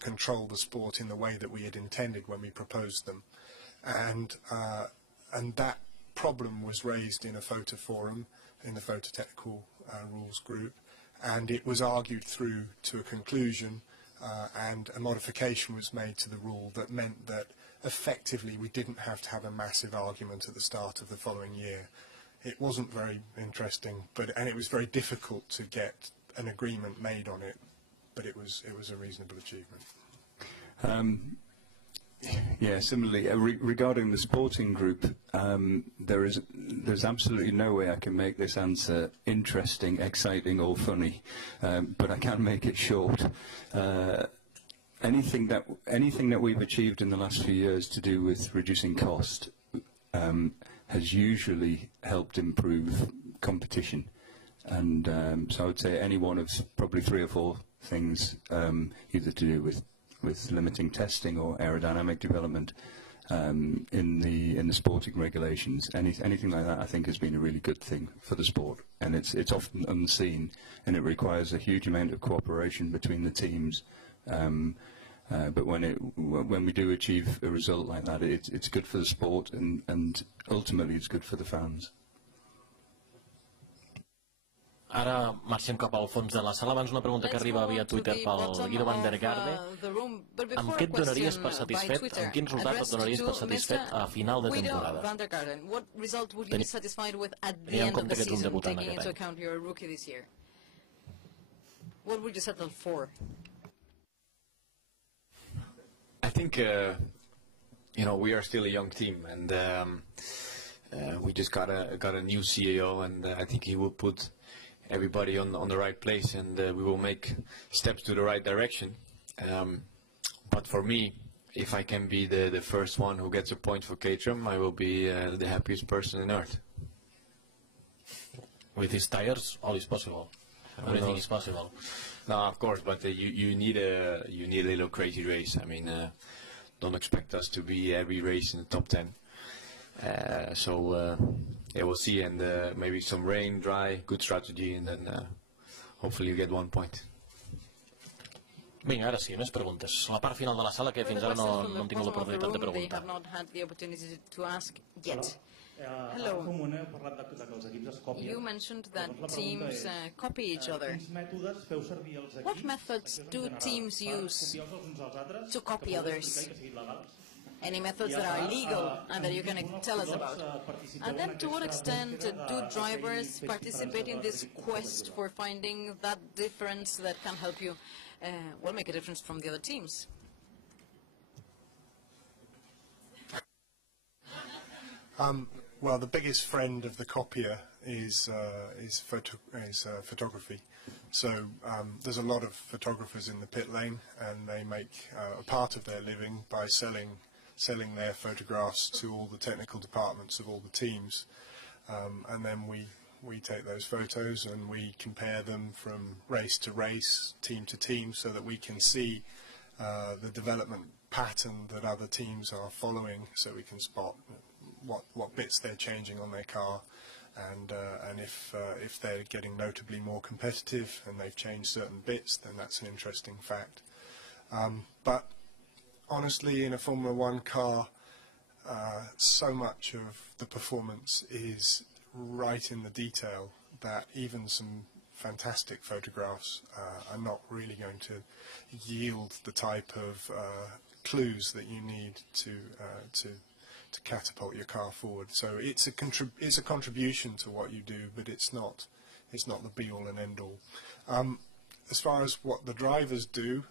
control the sport in the way that we had intended when we proposed them. And that problem was raised in a Fota forum, in the Fota Technical Rules Group, and it was argued through to a conclusion, and a modification was made to the rule that meant that effectively we didn't have to have a massive argument at the start of the following year. It wasn't very interesting, and it was very difficult to get an agreement made on it, but it was a reasonable achievement. Yeah, similarly, regarding the sporting group, there's absolutely no way I can make this answer interesting, exciting, or funny, but I can make it short. Anything that we've achieved in the last few years to do with reducing cost has usually helped improve competition, and so I would say any one of probably 3 or 4 things, either to do with limiting testing or aerodynamic development in the sporting regulations. Anything like that, I think, has been a really good thing for the sport, and it's often unseen, and it requires a huge amount of cooperation between the teams. But when we do achieve a result like that, it's good for the sport, and ultimately it's good for the fans. Ara marxem cap al fons de la sala. Abans una pregunta que arriba via Twitter pel Guido van der Garde. Amb què et donaries per satisfet? Amb quin resultat et donaries per satisfet a final de temporada? Tenint en compte que ets un debutant aquest any. What would you settle for? I think we are still a young team, and we just got a new CEO, and I think he will put everybody on the right place, and we will make steps to the right direction. But for me, if I can be the first one who gets a point for Caterham, I will be the happiest person on earth. With these tires, all is possible. Everything is possible. No, of course, but you need a little crazy race. I mean, don't expect us to be every race in the top 10. Yeah, we'll see, and maybe some rain, dry, good strategy, and then hopefully you get 1 point. Vinga, ara sí, més preguntes. La part final de la sala, que fins ara no hem tingut l'oportunitat de preguntar. Hello. You mentioned that teams copy each other. What methods do teams use to copy others? Any methods that are legal and that you can tell us about? And then to what extent do drivers participate in this quest for finding that difference that can help you make a difference from the other teams? Well, the biggest friend of the copier is photography. So there's a lot of photographers in the pit lane, and they make a part of their living by selling their photographs to all the technical departments of all the teams. And then we take those photos and we compare them from race to race, team to team, so that we can see the development pattern that other teams are following, so we can spot what bits they're changing on their car, and if they're getting notably more competitive and they've changed certain bits, then that's an interesting fact. But honestly, in a Formula One car, so much of the performance is right in the detail that even some fantastic photographs are not really going to yield the type of clues that you need to catapult your car forward. So it's a contribution to what you do, but it's not the be all and end all. As far as what the drivers do,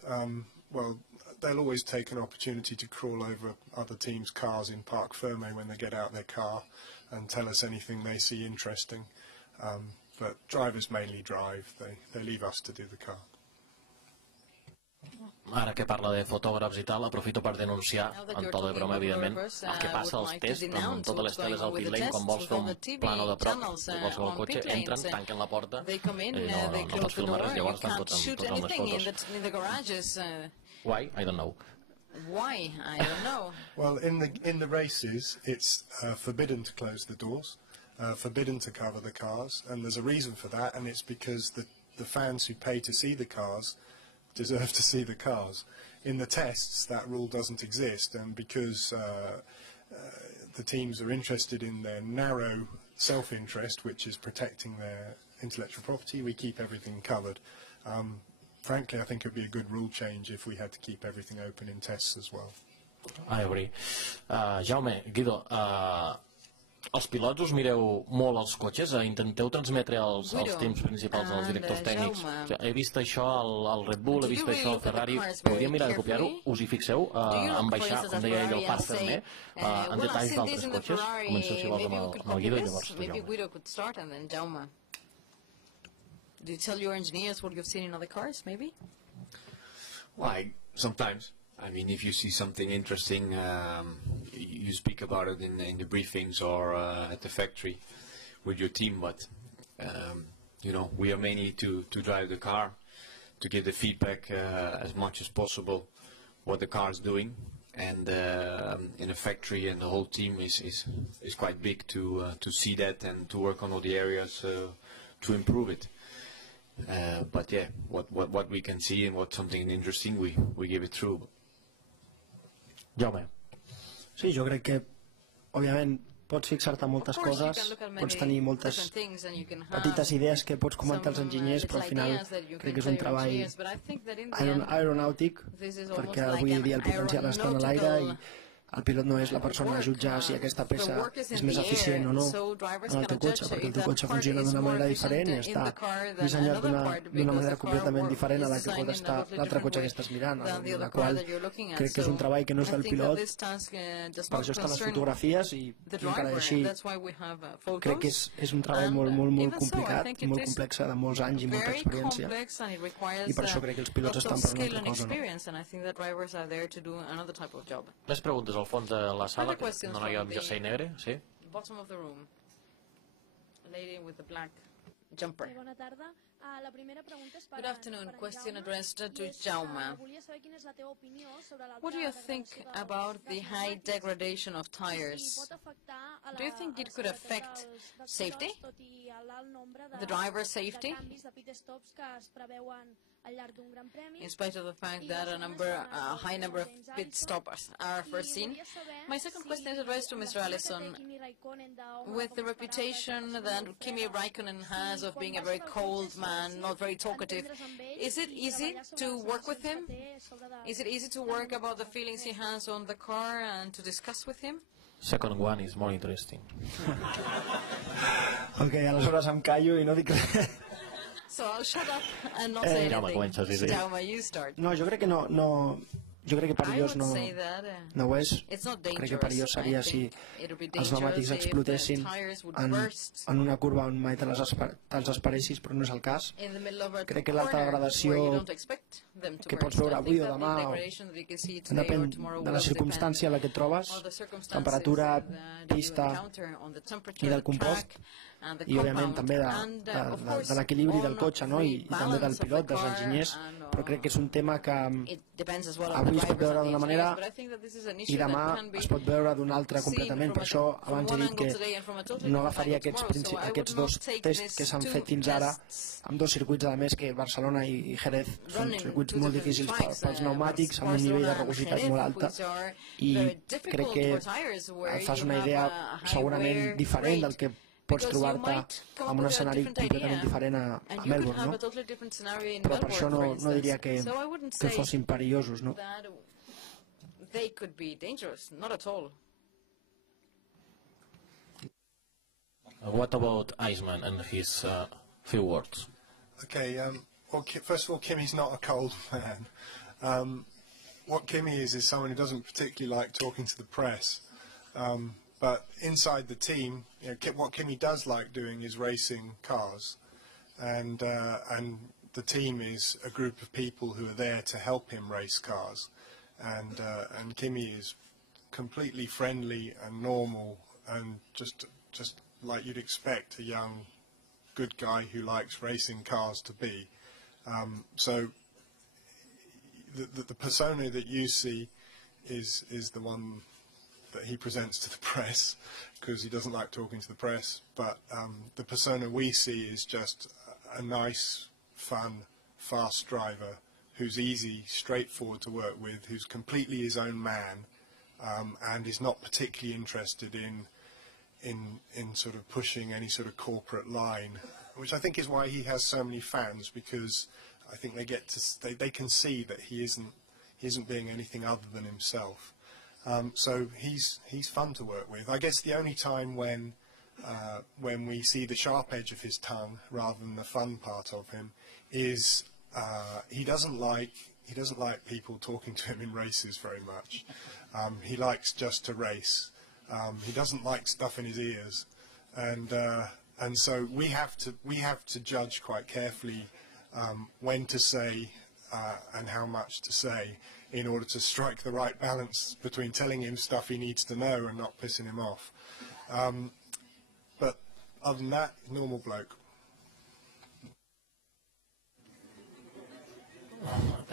well, they'll always take an opportunity to crawl over other teams' cars in Parc Fermé when they get out their car and tell us anything they see interesting. But drivers mainly drive. They leave us to do the car. Ara que parla de fotògrafs i tal, aprofito per denunciar, en to de broma, evidentment, el que passa als tests, amb totes les teles al pit lane, quan vols fer un plano de prop de qualsevol cotxe, entren, tanquen la porta, i no pots filmar res, llavors estan tots amb les fotos. Why? I don't know. Why? I don't know. Well, in the races, it's forbidden to close the doors, forbidden to cover the cars, and there's a reason for that, and it's because the fans who pay to see the cars deserve to see the cars. In the tests, that rule doesn't exist, and because the teams are interested in their narrow self-interest, which is protecting their intellectual property, we keep everything covered. Frankly, I think it would be a good rule change if we had to keep everything open in tests as well. I agree. Jaume, Guido, els pilots us mireu molt als cotxes? Intenteu transmetre als teams principals, als directors tècnics? He vist això al Red Bull, he vist això al Ferrari. Podríem mirar de copiar-ho? Us hi fixeu? En baixar, com deia ell, el Parc Fermé, en detalls d'altres cotxes? Comenceu, si vols, amb el Guido i llavors tu, Jaume. Do you tell your engineers what you've seen in other cars, maybe? Well, sometimes. I mean, if you see something interesting, you speak about it in the briefings or at the factory with your team. But you know, we are mainly to drive the car, to give the feedback as much as possible what the car is doing. And in a factory, and the whole team is quite big to see that and to work on all the areas to improve it. But yeah, what we can see and what's something interesting, we give it through. Jaume. Sí, jo crec que, òbviament, pots fixar-te en moltes coses, pots tenir moltes petites idees que pots comentar als enginyers, però al final crec que és un treball aeronàutic, perquè avui dia el potencial està en l'aire i el pilot no és la persona a jutjar si aquesta peça és més eficient o no en el teu cotxe, perquè el teu cotxe funciona d'una manera diferent i està dissenyat d'una manera completament diferent a la que pot estar l'altre cotxe que estàs mirant, la qual crec que és un treball que no és del pilot, per això estan les fotografies i encara així crec que és un treball molt complicat i molt complex de molts anys i molta experiència i per això crec que els pilots estan per una altra cosa. Més preguntes al fons de la sala, no hi ha amb jersei negre, sí? Bottom of the room. Lady with the black jumper. Bona tarda. La primera pregunta és per Good afternoon. Question addressed to Jaume. Volia saber quina és la teva opinió sobre What do you think about the high degradation of tires? Do you think it could affect safety? The driver's safety? In spite of the fact that a high number of pit stops are foreseen. My second question is addressed to Mr. Allison. With the reputation that Kimi Raikkonen has of being a very cold man, not very talkative, is it easy to work with him? Is it easy to work about the feelings he has on the car and to discuss with him? Second one is more interesting. Ok, aleshores em callo i no dic res. So I'll shut up and not say anything. Jaume, you start. No, jo crec que no... Jo crec que perillós no ho és. Crec que perillós seria si els pneumàtics explotessin en una curva on mai te'ls esperessis, però no és el cas. Crec que l'alta degradació que pots veure avui o demà depèn de la circumstància en la que et trobes, temperatura, pista i del compost, i òbviament també de l'equilibri del cotxe, no? I també del pilot, dels enginyers, però crec que és un tema que avui es pot veure d'una manera i demà es pot veure d'una altra completament. Per això abans he dit que no agafaria aquests dos tests que s'han fet fins ara amb dos circuits, a més, que Barcelona i Jerez són circuits molt difícils pels pneumàtics, amb un nivell de rugositat molt alta, i crec que et fas una idea segurament diferent del que pots trobar-te en un escenari completament diferent a Melbourne, no? Però per això no diria que fossin perillosos, no? What about Iceman and his few words? Okay, well, first of all, Kimmy's not a cold man. What Kimmy is someone who doesn't particularly like talking to the press. But inside the team, what Kimmy does like doing is racing cars, and the team is a group of people who are there to help him race cars, and Kimmy is completely friendly and normal, and just like you'd expect a young, good guy who likes racing cars to be. So the persona that you see is the one that he presents to the press, because he doesn't like talking to the press, but the persona we see is just a nice, fun, fast driver who's easy, straightforward to work with, who's completely his own man, and is not particularly interested in sort of pushing any sort of corporate line, which I think is why he has so many fans, because I think they can see that he isn't being anything other than himself. So he's fun to work with. I guess the only time when we see the sharp edge of his tongue rather than the fun part of him is he doesn't like people talking to him in races very much. He likes just to race. He doesn't like stuff in his ears, and so we have to judge quite carefully when to say and how much to say, in order to strike the right balance between telling him stuff he needs to know and not pissing him off. But other than that, normal bloke.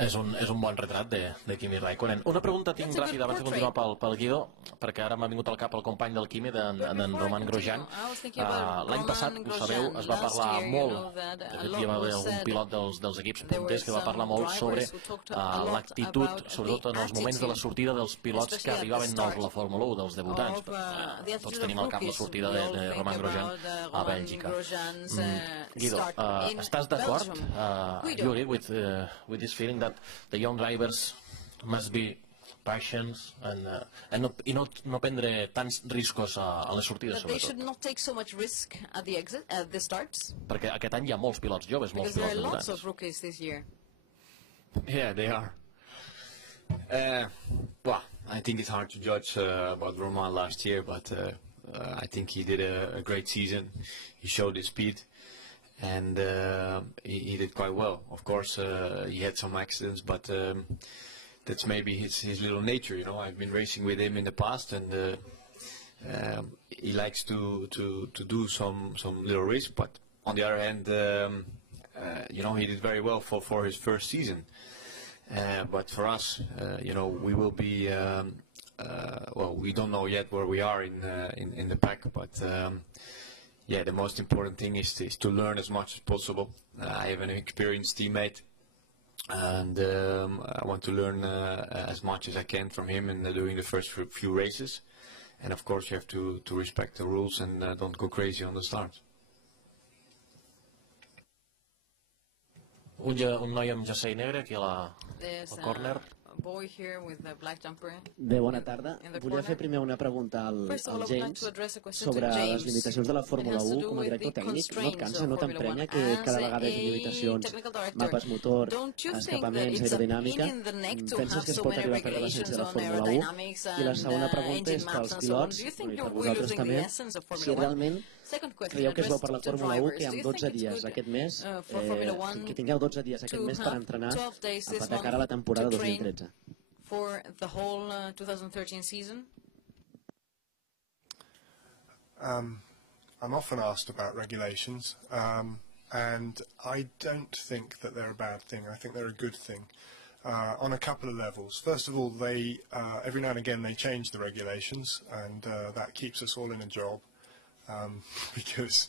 És un bon retrat de Kimi Raikkonen. Una pregunta tinc ràpida abans de continuar pel Guido, perquè ara m'ha vingut al cap el company del Kimi, d'en Roman Grosjean. L'any passat, ho sabeu, es va parlar molt, de fet hi va haver algun pilot dels equips punters que va parlar molt sobre l'actitud, sobretot en els moments de la sortida dels pilots que arribaven nous a la Fórmula 1, dels debutants. Tots tenim al cap la sortida de Roman Grosjean a Bèlgica. Guido, estàs d'acord? You agree with this feeling that the young drivers must be patient i no prendre tants riscos a les sortides, sobretot? Perquè aquest any hi ha molts pilots joves, molts pilots debutants. Yeah, they are. Well, I think it's hard to judge about Roman last year, but I think he did a great season. He showed his speed. And he did quite well. Of course, he had some accidents, but that's maybe his little nature, you know. I've been racing with him in the past, and he likes to do some little risk. But on the other hand, you know, he did very well for his first season. But for us, you know, we will be. Well, we don't know yet where we are in the pack, but. Yeah, the most important thing is to learn as much as possible. I have an experienced teammate, and I want to learn as much as I can from him in doing the first few races. And of course, you have to respect the rules and don't go crazy on the start. Un noi amb jersei negre aquí al córner. Bé, bona tarda. Volia fer primer una pregunta al James sobre les limitacions de la Fórmula 1 com a director tècnic. No et cansa, no t'emprenya que cada vegada hi hagi limitacions, mapes motor, escapaments, aerodinàmica? Penses que es pot arribar a perdre l'essència de la Fórmula 1? I la segona pregunta és pels pilots, i per vosaltres també, si realment creieu que es veu per la Fórmula 1 que amb 12 dies aquest mes, que tingueu 12 dies aquest mes per entrenar a patar cara a la temporada 2013. For the whole 2013 season? I'm often asked about regulations, and I don't think that they're a bad thing. I think they're a good thing on a couple of levels. First of all, they every now and again they change the regulations, and that keeps us all in a job. Because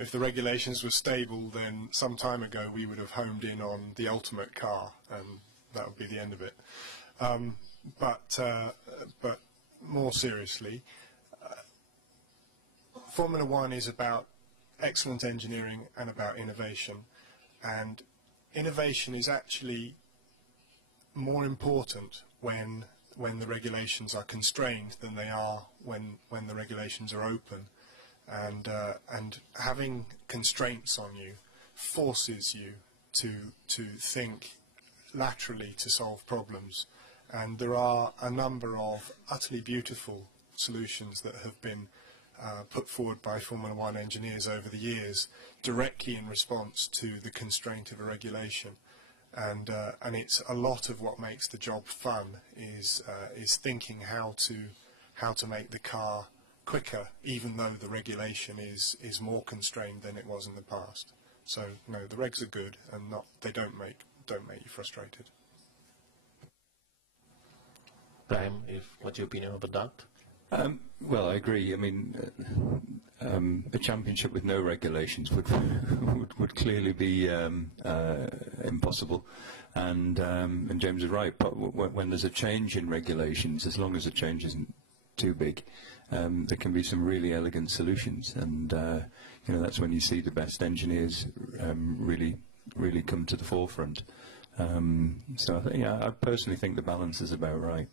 if the regulations were stable, then some time ago we would have homed in on the ultimate car, and that would be the end of it. But more seriously, Formula One is about excellent engineering and about innovation, and innovation is actually more important when the regulations are constrained than they are when the regulations are open. And having constraints on you forces you to think laterally to solve problems. And there are a number of utterly beautiful solutions that have been put forward by Formula One engineers over the years directly in response to the constraint of a regulation. And it's a lot of what makes the job fun is thinking how to make the car quicker, even though the regulation is more constrained than it was in the past. So no, the regs are good, and they don't make you frustrated. Graham, what's your opinion about that? Well, I agree. I mean, a championship with no regulations would clearly be impossible. And James is right. But when there's a change in regulations, as long as the change isn't too big, there can be some really elegant solutions, and that's when you see the best engineers really come to the forefront. So I personally think the balance is about right.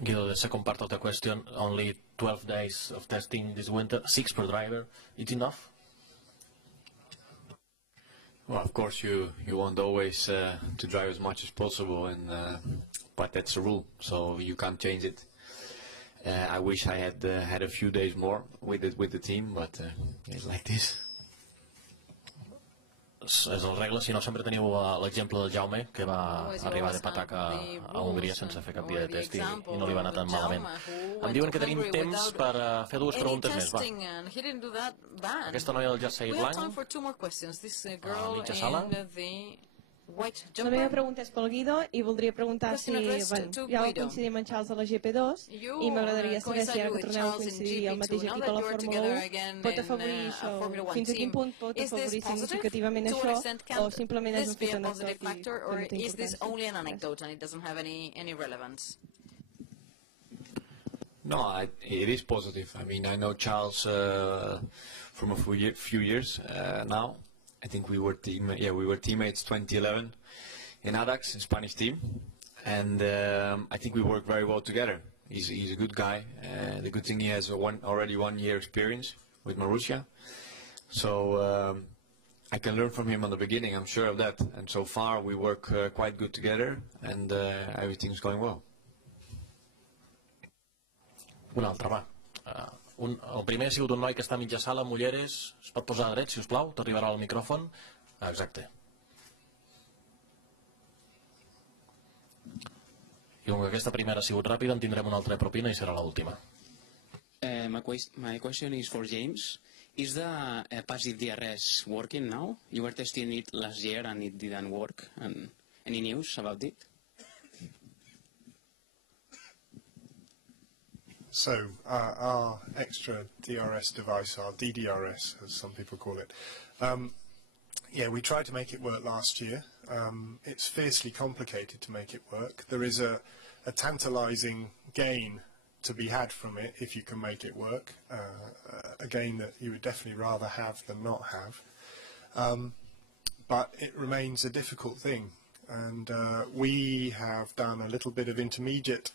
Guido, the second part of the question, only 12 days of testing this winter, 6 per driver, it's enough? Well, of course you want always to drive as much as possible, but that's a rule, so you can't change it. I wish I had had a few days more with the team, but it's like this. És la regla, si no sempre teniu l'exemple del Jaume, que va arribar de pataca a Hongria sense fer cap dia de test i no li va anar tan malament. Em diuen que tenim temps per fer dues preguntes més, va. Aquesta noia del jersei blanc, a mitja sala. La meva pregunta és pel Guido i voldria preguntar si ja coincidim en Charles a la GP2 i m'agradaria saber si ara que torneu a coincidir el mateix equip a la Fórmula 1 pot afavorir això, fins a quin punt pot afavorir significativament això o simplement és un fet anecdòtic que no té importància. No, it is positive. I mean, I know Charles from a few years now. I think we were teammates 2011 in ADAX, in Spanish team, and I think we work very well together. He's a good guy. The good thing he has already 1 year experience with Marussia, so I can learn from him on the beginning. I'm sure of that. And so far we work quite good together, and everything's going well. Una altra, va. El primer ha sigut un noi que està a mitja sala, amb ulleres. Es pot posar dret, si us plau? T'arribarà al micròfon. Exacte. I com que aquesta primera ha sigut ràpida, en tindrem una altra propina i serà l'última. My question is for James. Is the passive DRS working now? You were testing it last year and it didn't work. And any news about it? So our extra DRS device, our DDRS, as some people call it, we tried to make it work last year. It's fiercely complicated to make it work. There is a tantalizing gain to be had from it if you can make it work, a gain that you would definitely rather have than not have. But it remains a difficult thing, and we have done a little bit of intermediate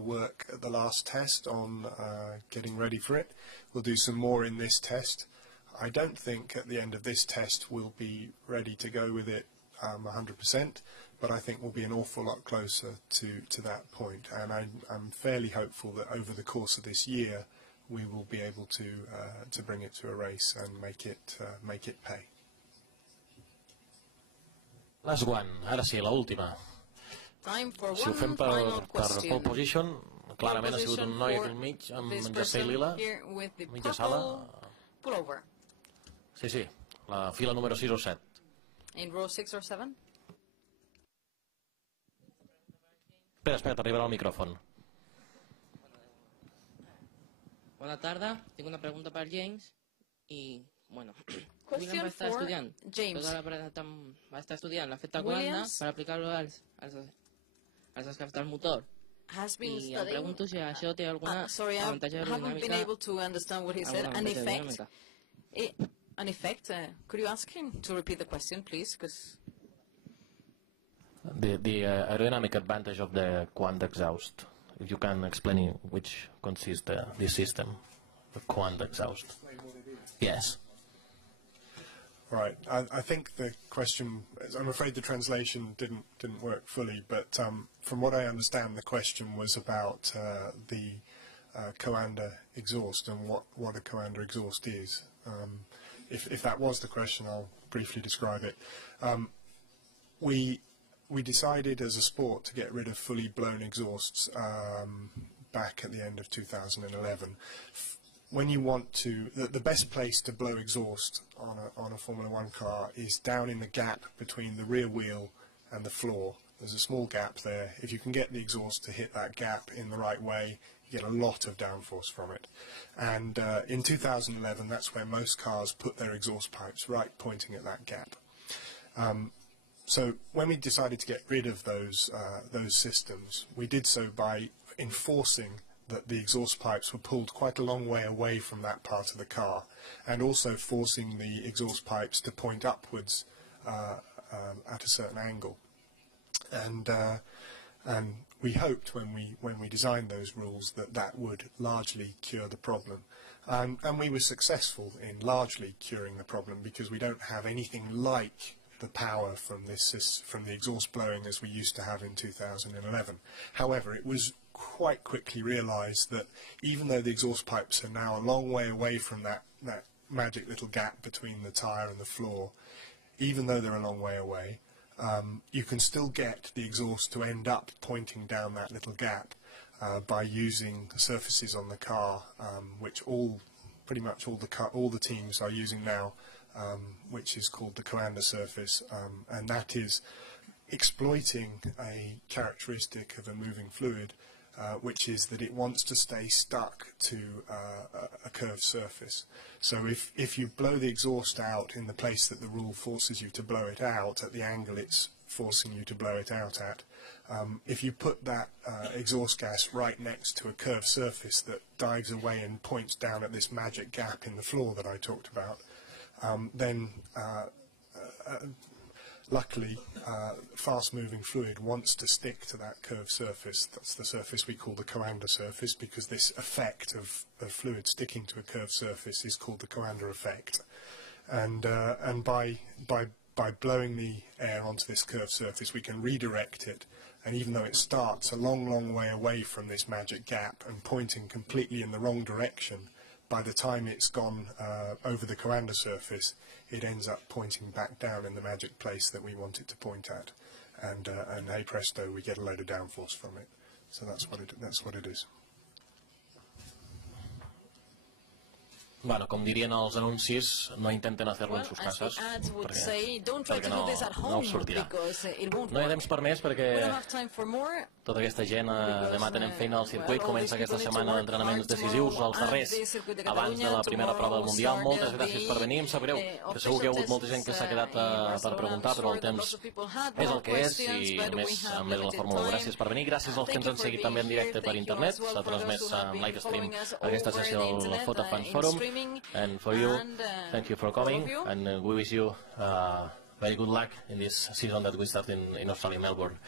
work at the last test on getting ready for it. We'll do some more in this test. I don't think at the end of this test we'll be ready to go with it 100%, but I think we'll be an awful lot closer to that point, and I'm fairly hopeful that over the course of this year we will be able to bring it to a race and make it pay. Last one, ara sí, l'última. Si ho fem per pole position, clarament ha sigut un noi aquí al mig, amb en jersei lila, mitja sala. Sí, la fila número 6 o 7. In row 6 or 7? Espera, t'arribarà el micròfon. Bona tarda, tinc una pregunta per James i, bueno, Question William va estar for estudiant. James. Va estar estudiant l'efecte Coanda per aplicar-lo als escaps del motor. I em pregunto si això té alguna avantatge aerodinàmica. Sorry, I haven't been able to understand what he said. An effect? An effect? Could you ask him to repeat the question, please? The aerodynamic advantage of the Coanda exhaust. If you can explain which consists this system, the Coanda exhaust. Yes. Right. I think the question, I'm afraid the translation didn't work fully, but from what I understand, the question was about the Coanda exhaust and what a Coanda exhaust is. If that was the question, I'll briefly describe it. We decided as a sport to get rid of fully blown exhausts back at the end of 2011. When you want to, the best place to blow exhaust on a Formula One car is down in the gap between the rear wheel and the floor. There's a small gap there. If you can get the exhaust to hit that gap in the right way, you get a lot of downforce from it. And in 2011, that's where most cars put their exhaust pipes, right pointing at that gap. So when we decided to get rid of those systems, we did so by enforcing that the exhaust pipes were pulled quite a long way away from that part of the car, and also forcing the exhaust pipes to point upwards at a certain angle. And we hoped when we designed those rules that would largely cure the problem. And we were successful in largely curing the problem, because we don't have anything like the power from the exhaust blowing as we used to have in 2011. However, it was quite quickly realised that even though the exhaust pipes are now a long way away from that magic little gap between the tyre and the floor, even though they're a long way away, you can still get the exhaust to end up pointing down that little gap by using the surfaces on the car, which pretty much all the teams are using now, which is called the Coanda surface, and that is exploiting a characteristic of a moving fluid, which is that it wants to stay stuck to a curved surface. So if you blow the exhaust out in the place that the rule forces you to blow it out, at the angle it's forcing you to blow it out at, if you put that exhaust gas right next to a curved surface that dives away and points down at this magic gap in the floor that I talked about, then luckily fast-moving fluid wants to stick to that curved surface. That's the surface we call the Coanda surface, because this effect of fluid sticking to a curved surface is called the Coanda effect. And by blowing the air onto this curved surface, we can redirect it, and even though it starts a long way away from this magic gap and pointing completely in the wrong direction, by the time it's gone over the Coanda surface, it ends up pointing back down in the magic place that we want it to point at, and hey presto, we get a load of downforce from it. So that's what it is. Bueno, com dirien els anuncis, no intenten hacerlo en sus casas, perquè no us sortirà. No hi ha temps per més, perquè tota aquesta gent demà tenen feina al circuit, comença aquesta setmana d'entrenaments decisius, els darrers, abans de la primera prova del Mundial. Moltes gràcies per venir, em sap greu, que segur que hi ha hagut molta gent que s'ha quedat per preguntar, però el temps és el que és, i a més la Fórmula 1. Gràcies per venir, gràcies als que ens han seguit també en directe per internet, s'ha transmès en live stream aquesta sessió del Fota Fans Forum. And for you, thank you for coming, and we wish you very good luck in this season that we start in Australia, Melbourne.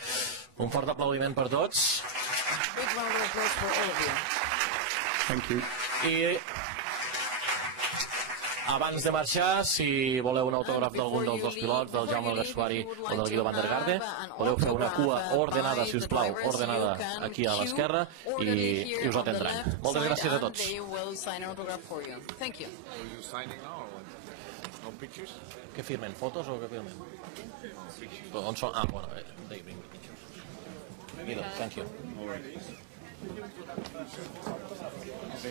Un fort aplaudiment per tots. Big round of applause for all of you. Thank you. I abans de marxar, si voleu un autògraf d'algun dels dos pilots, del Jaume Alguersuari o del Guido van der Garde, podeu fer una cua ordenada, si us plau, ordenada aquí a l'esquerra, i us atendran. Moltes gràcies a tots. Què firmen? Fotos o què firmen? On són? Ah, bueno, they bring pictures. Guido, thank you. Sí.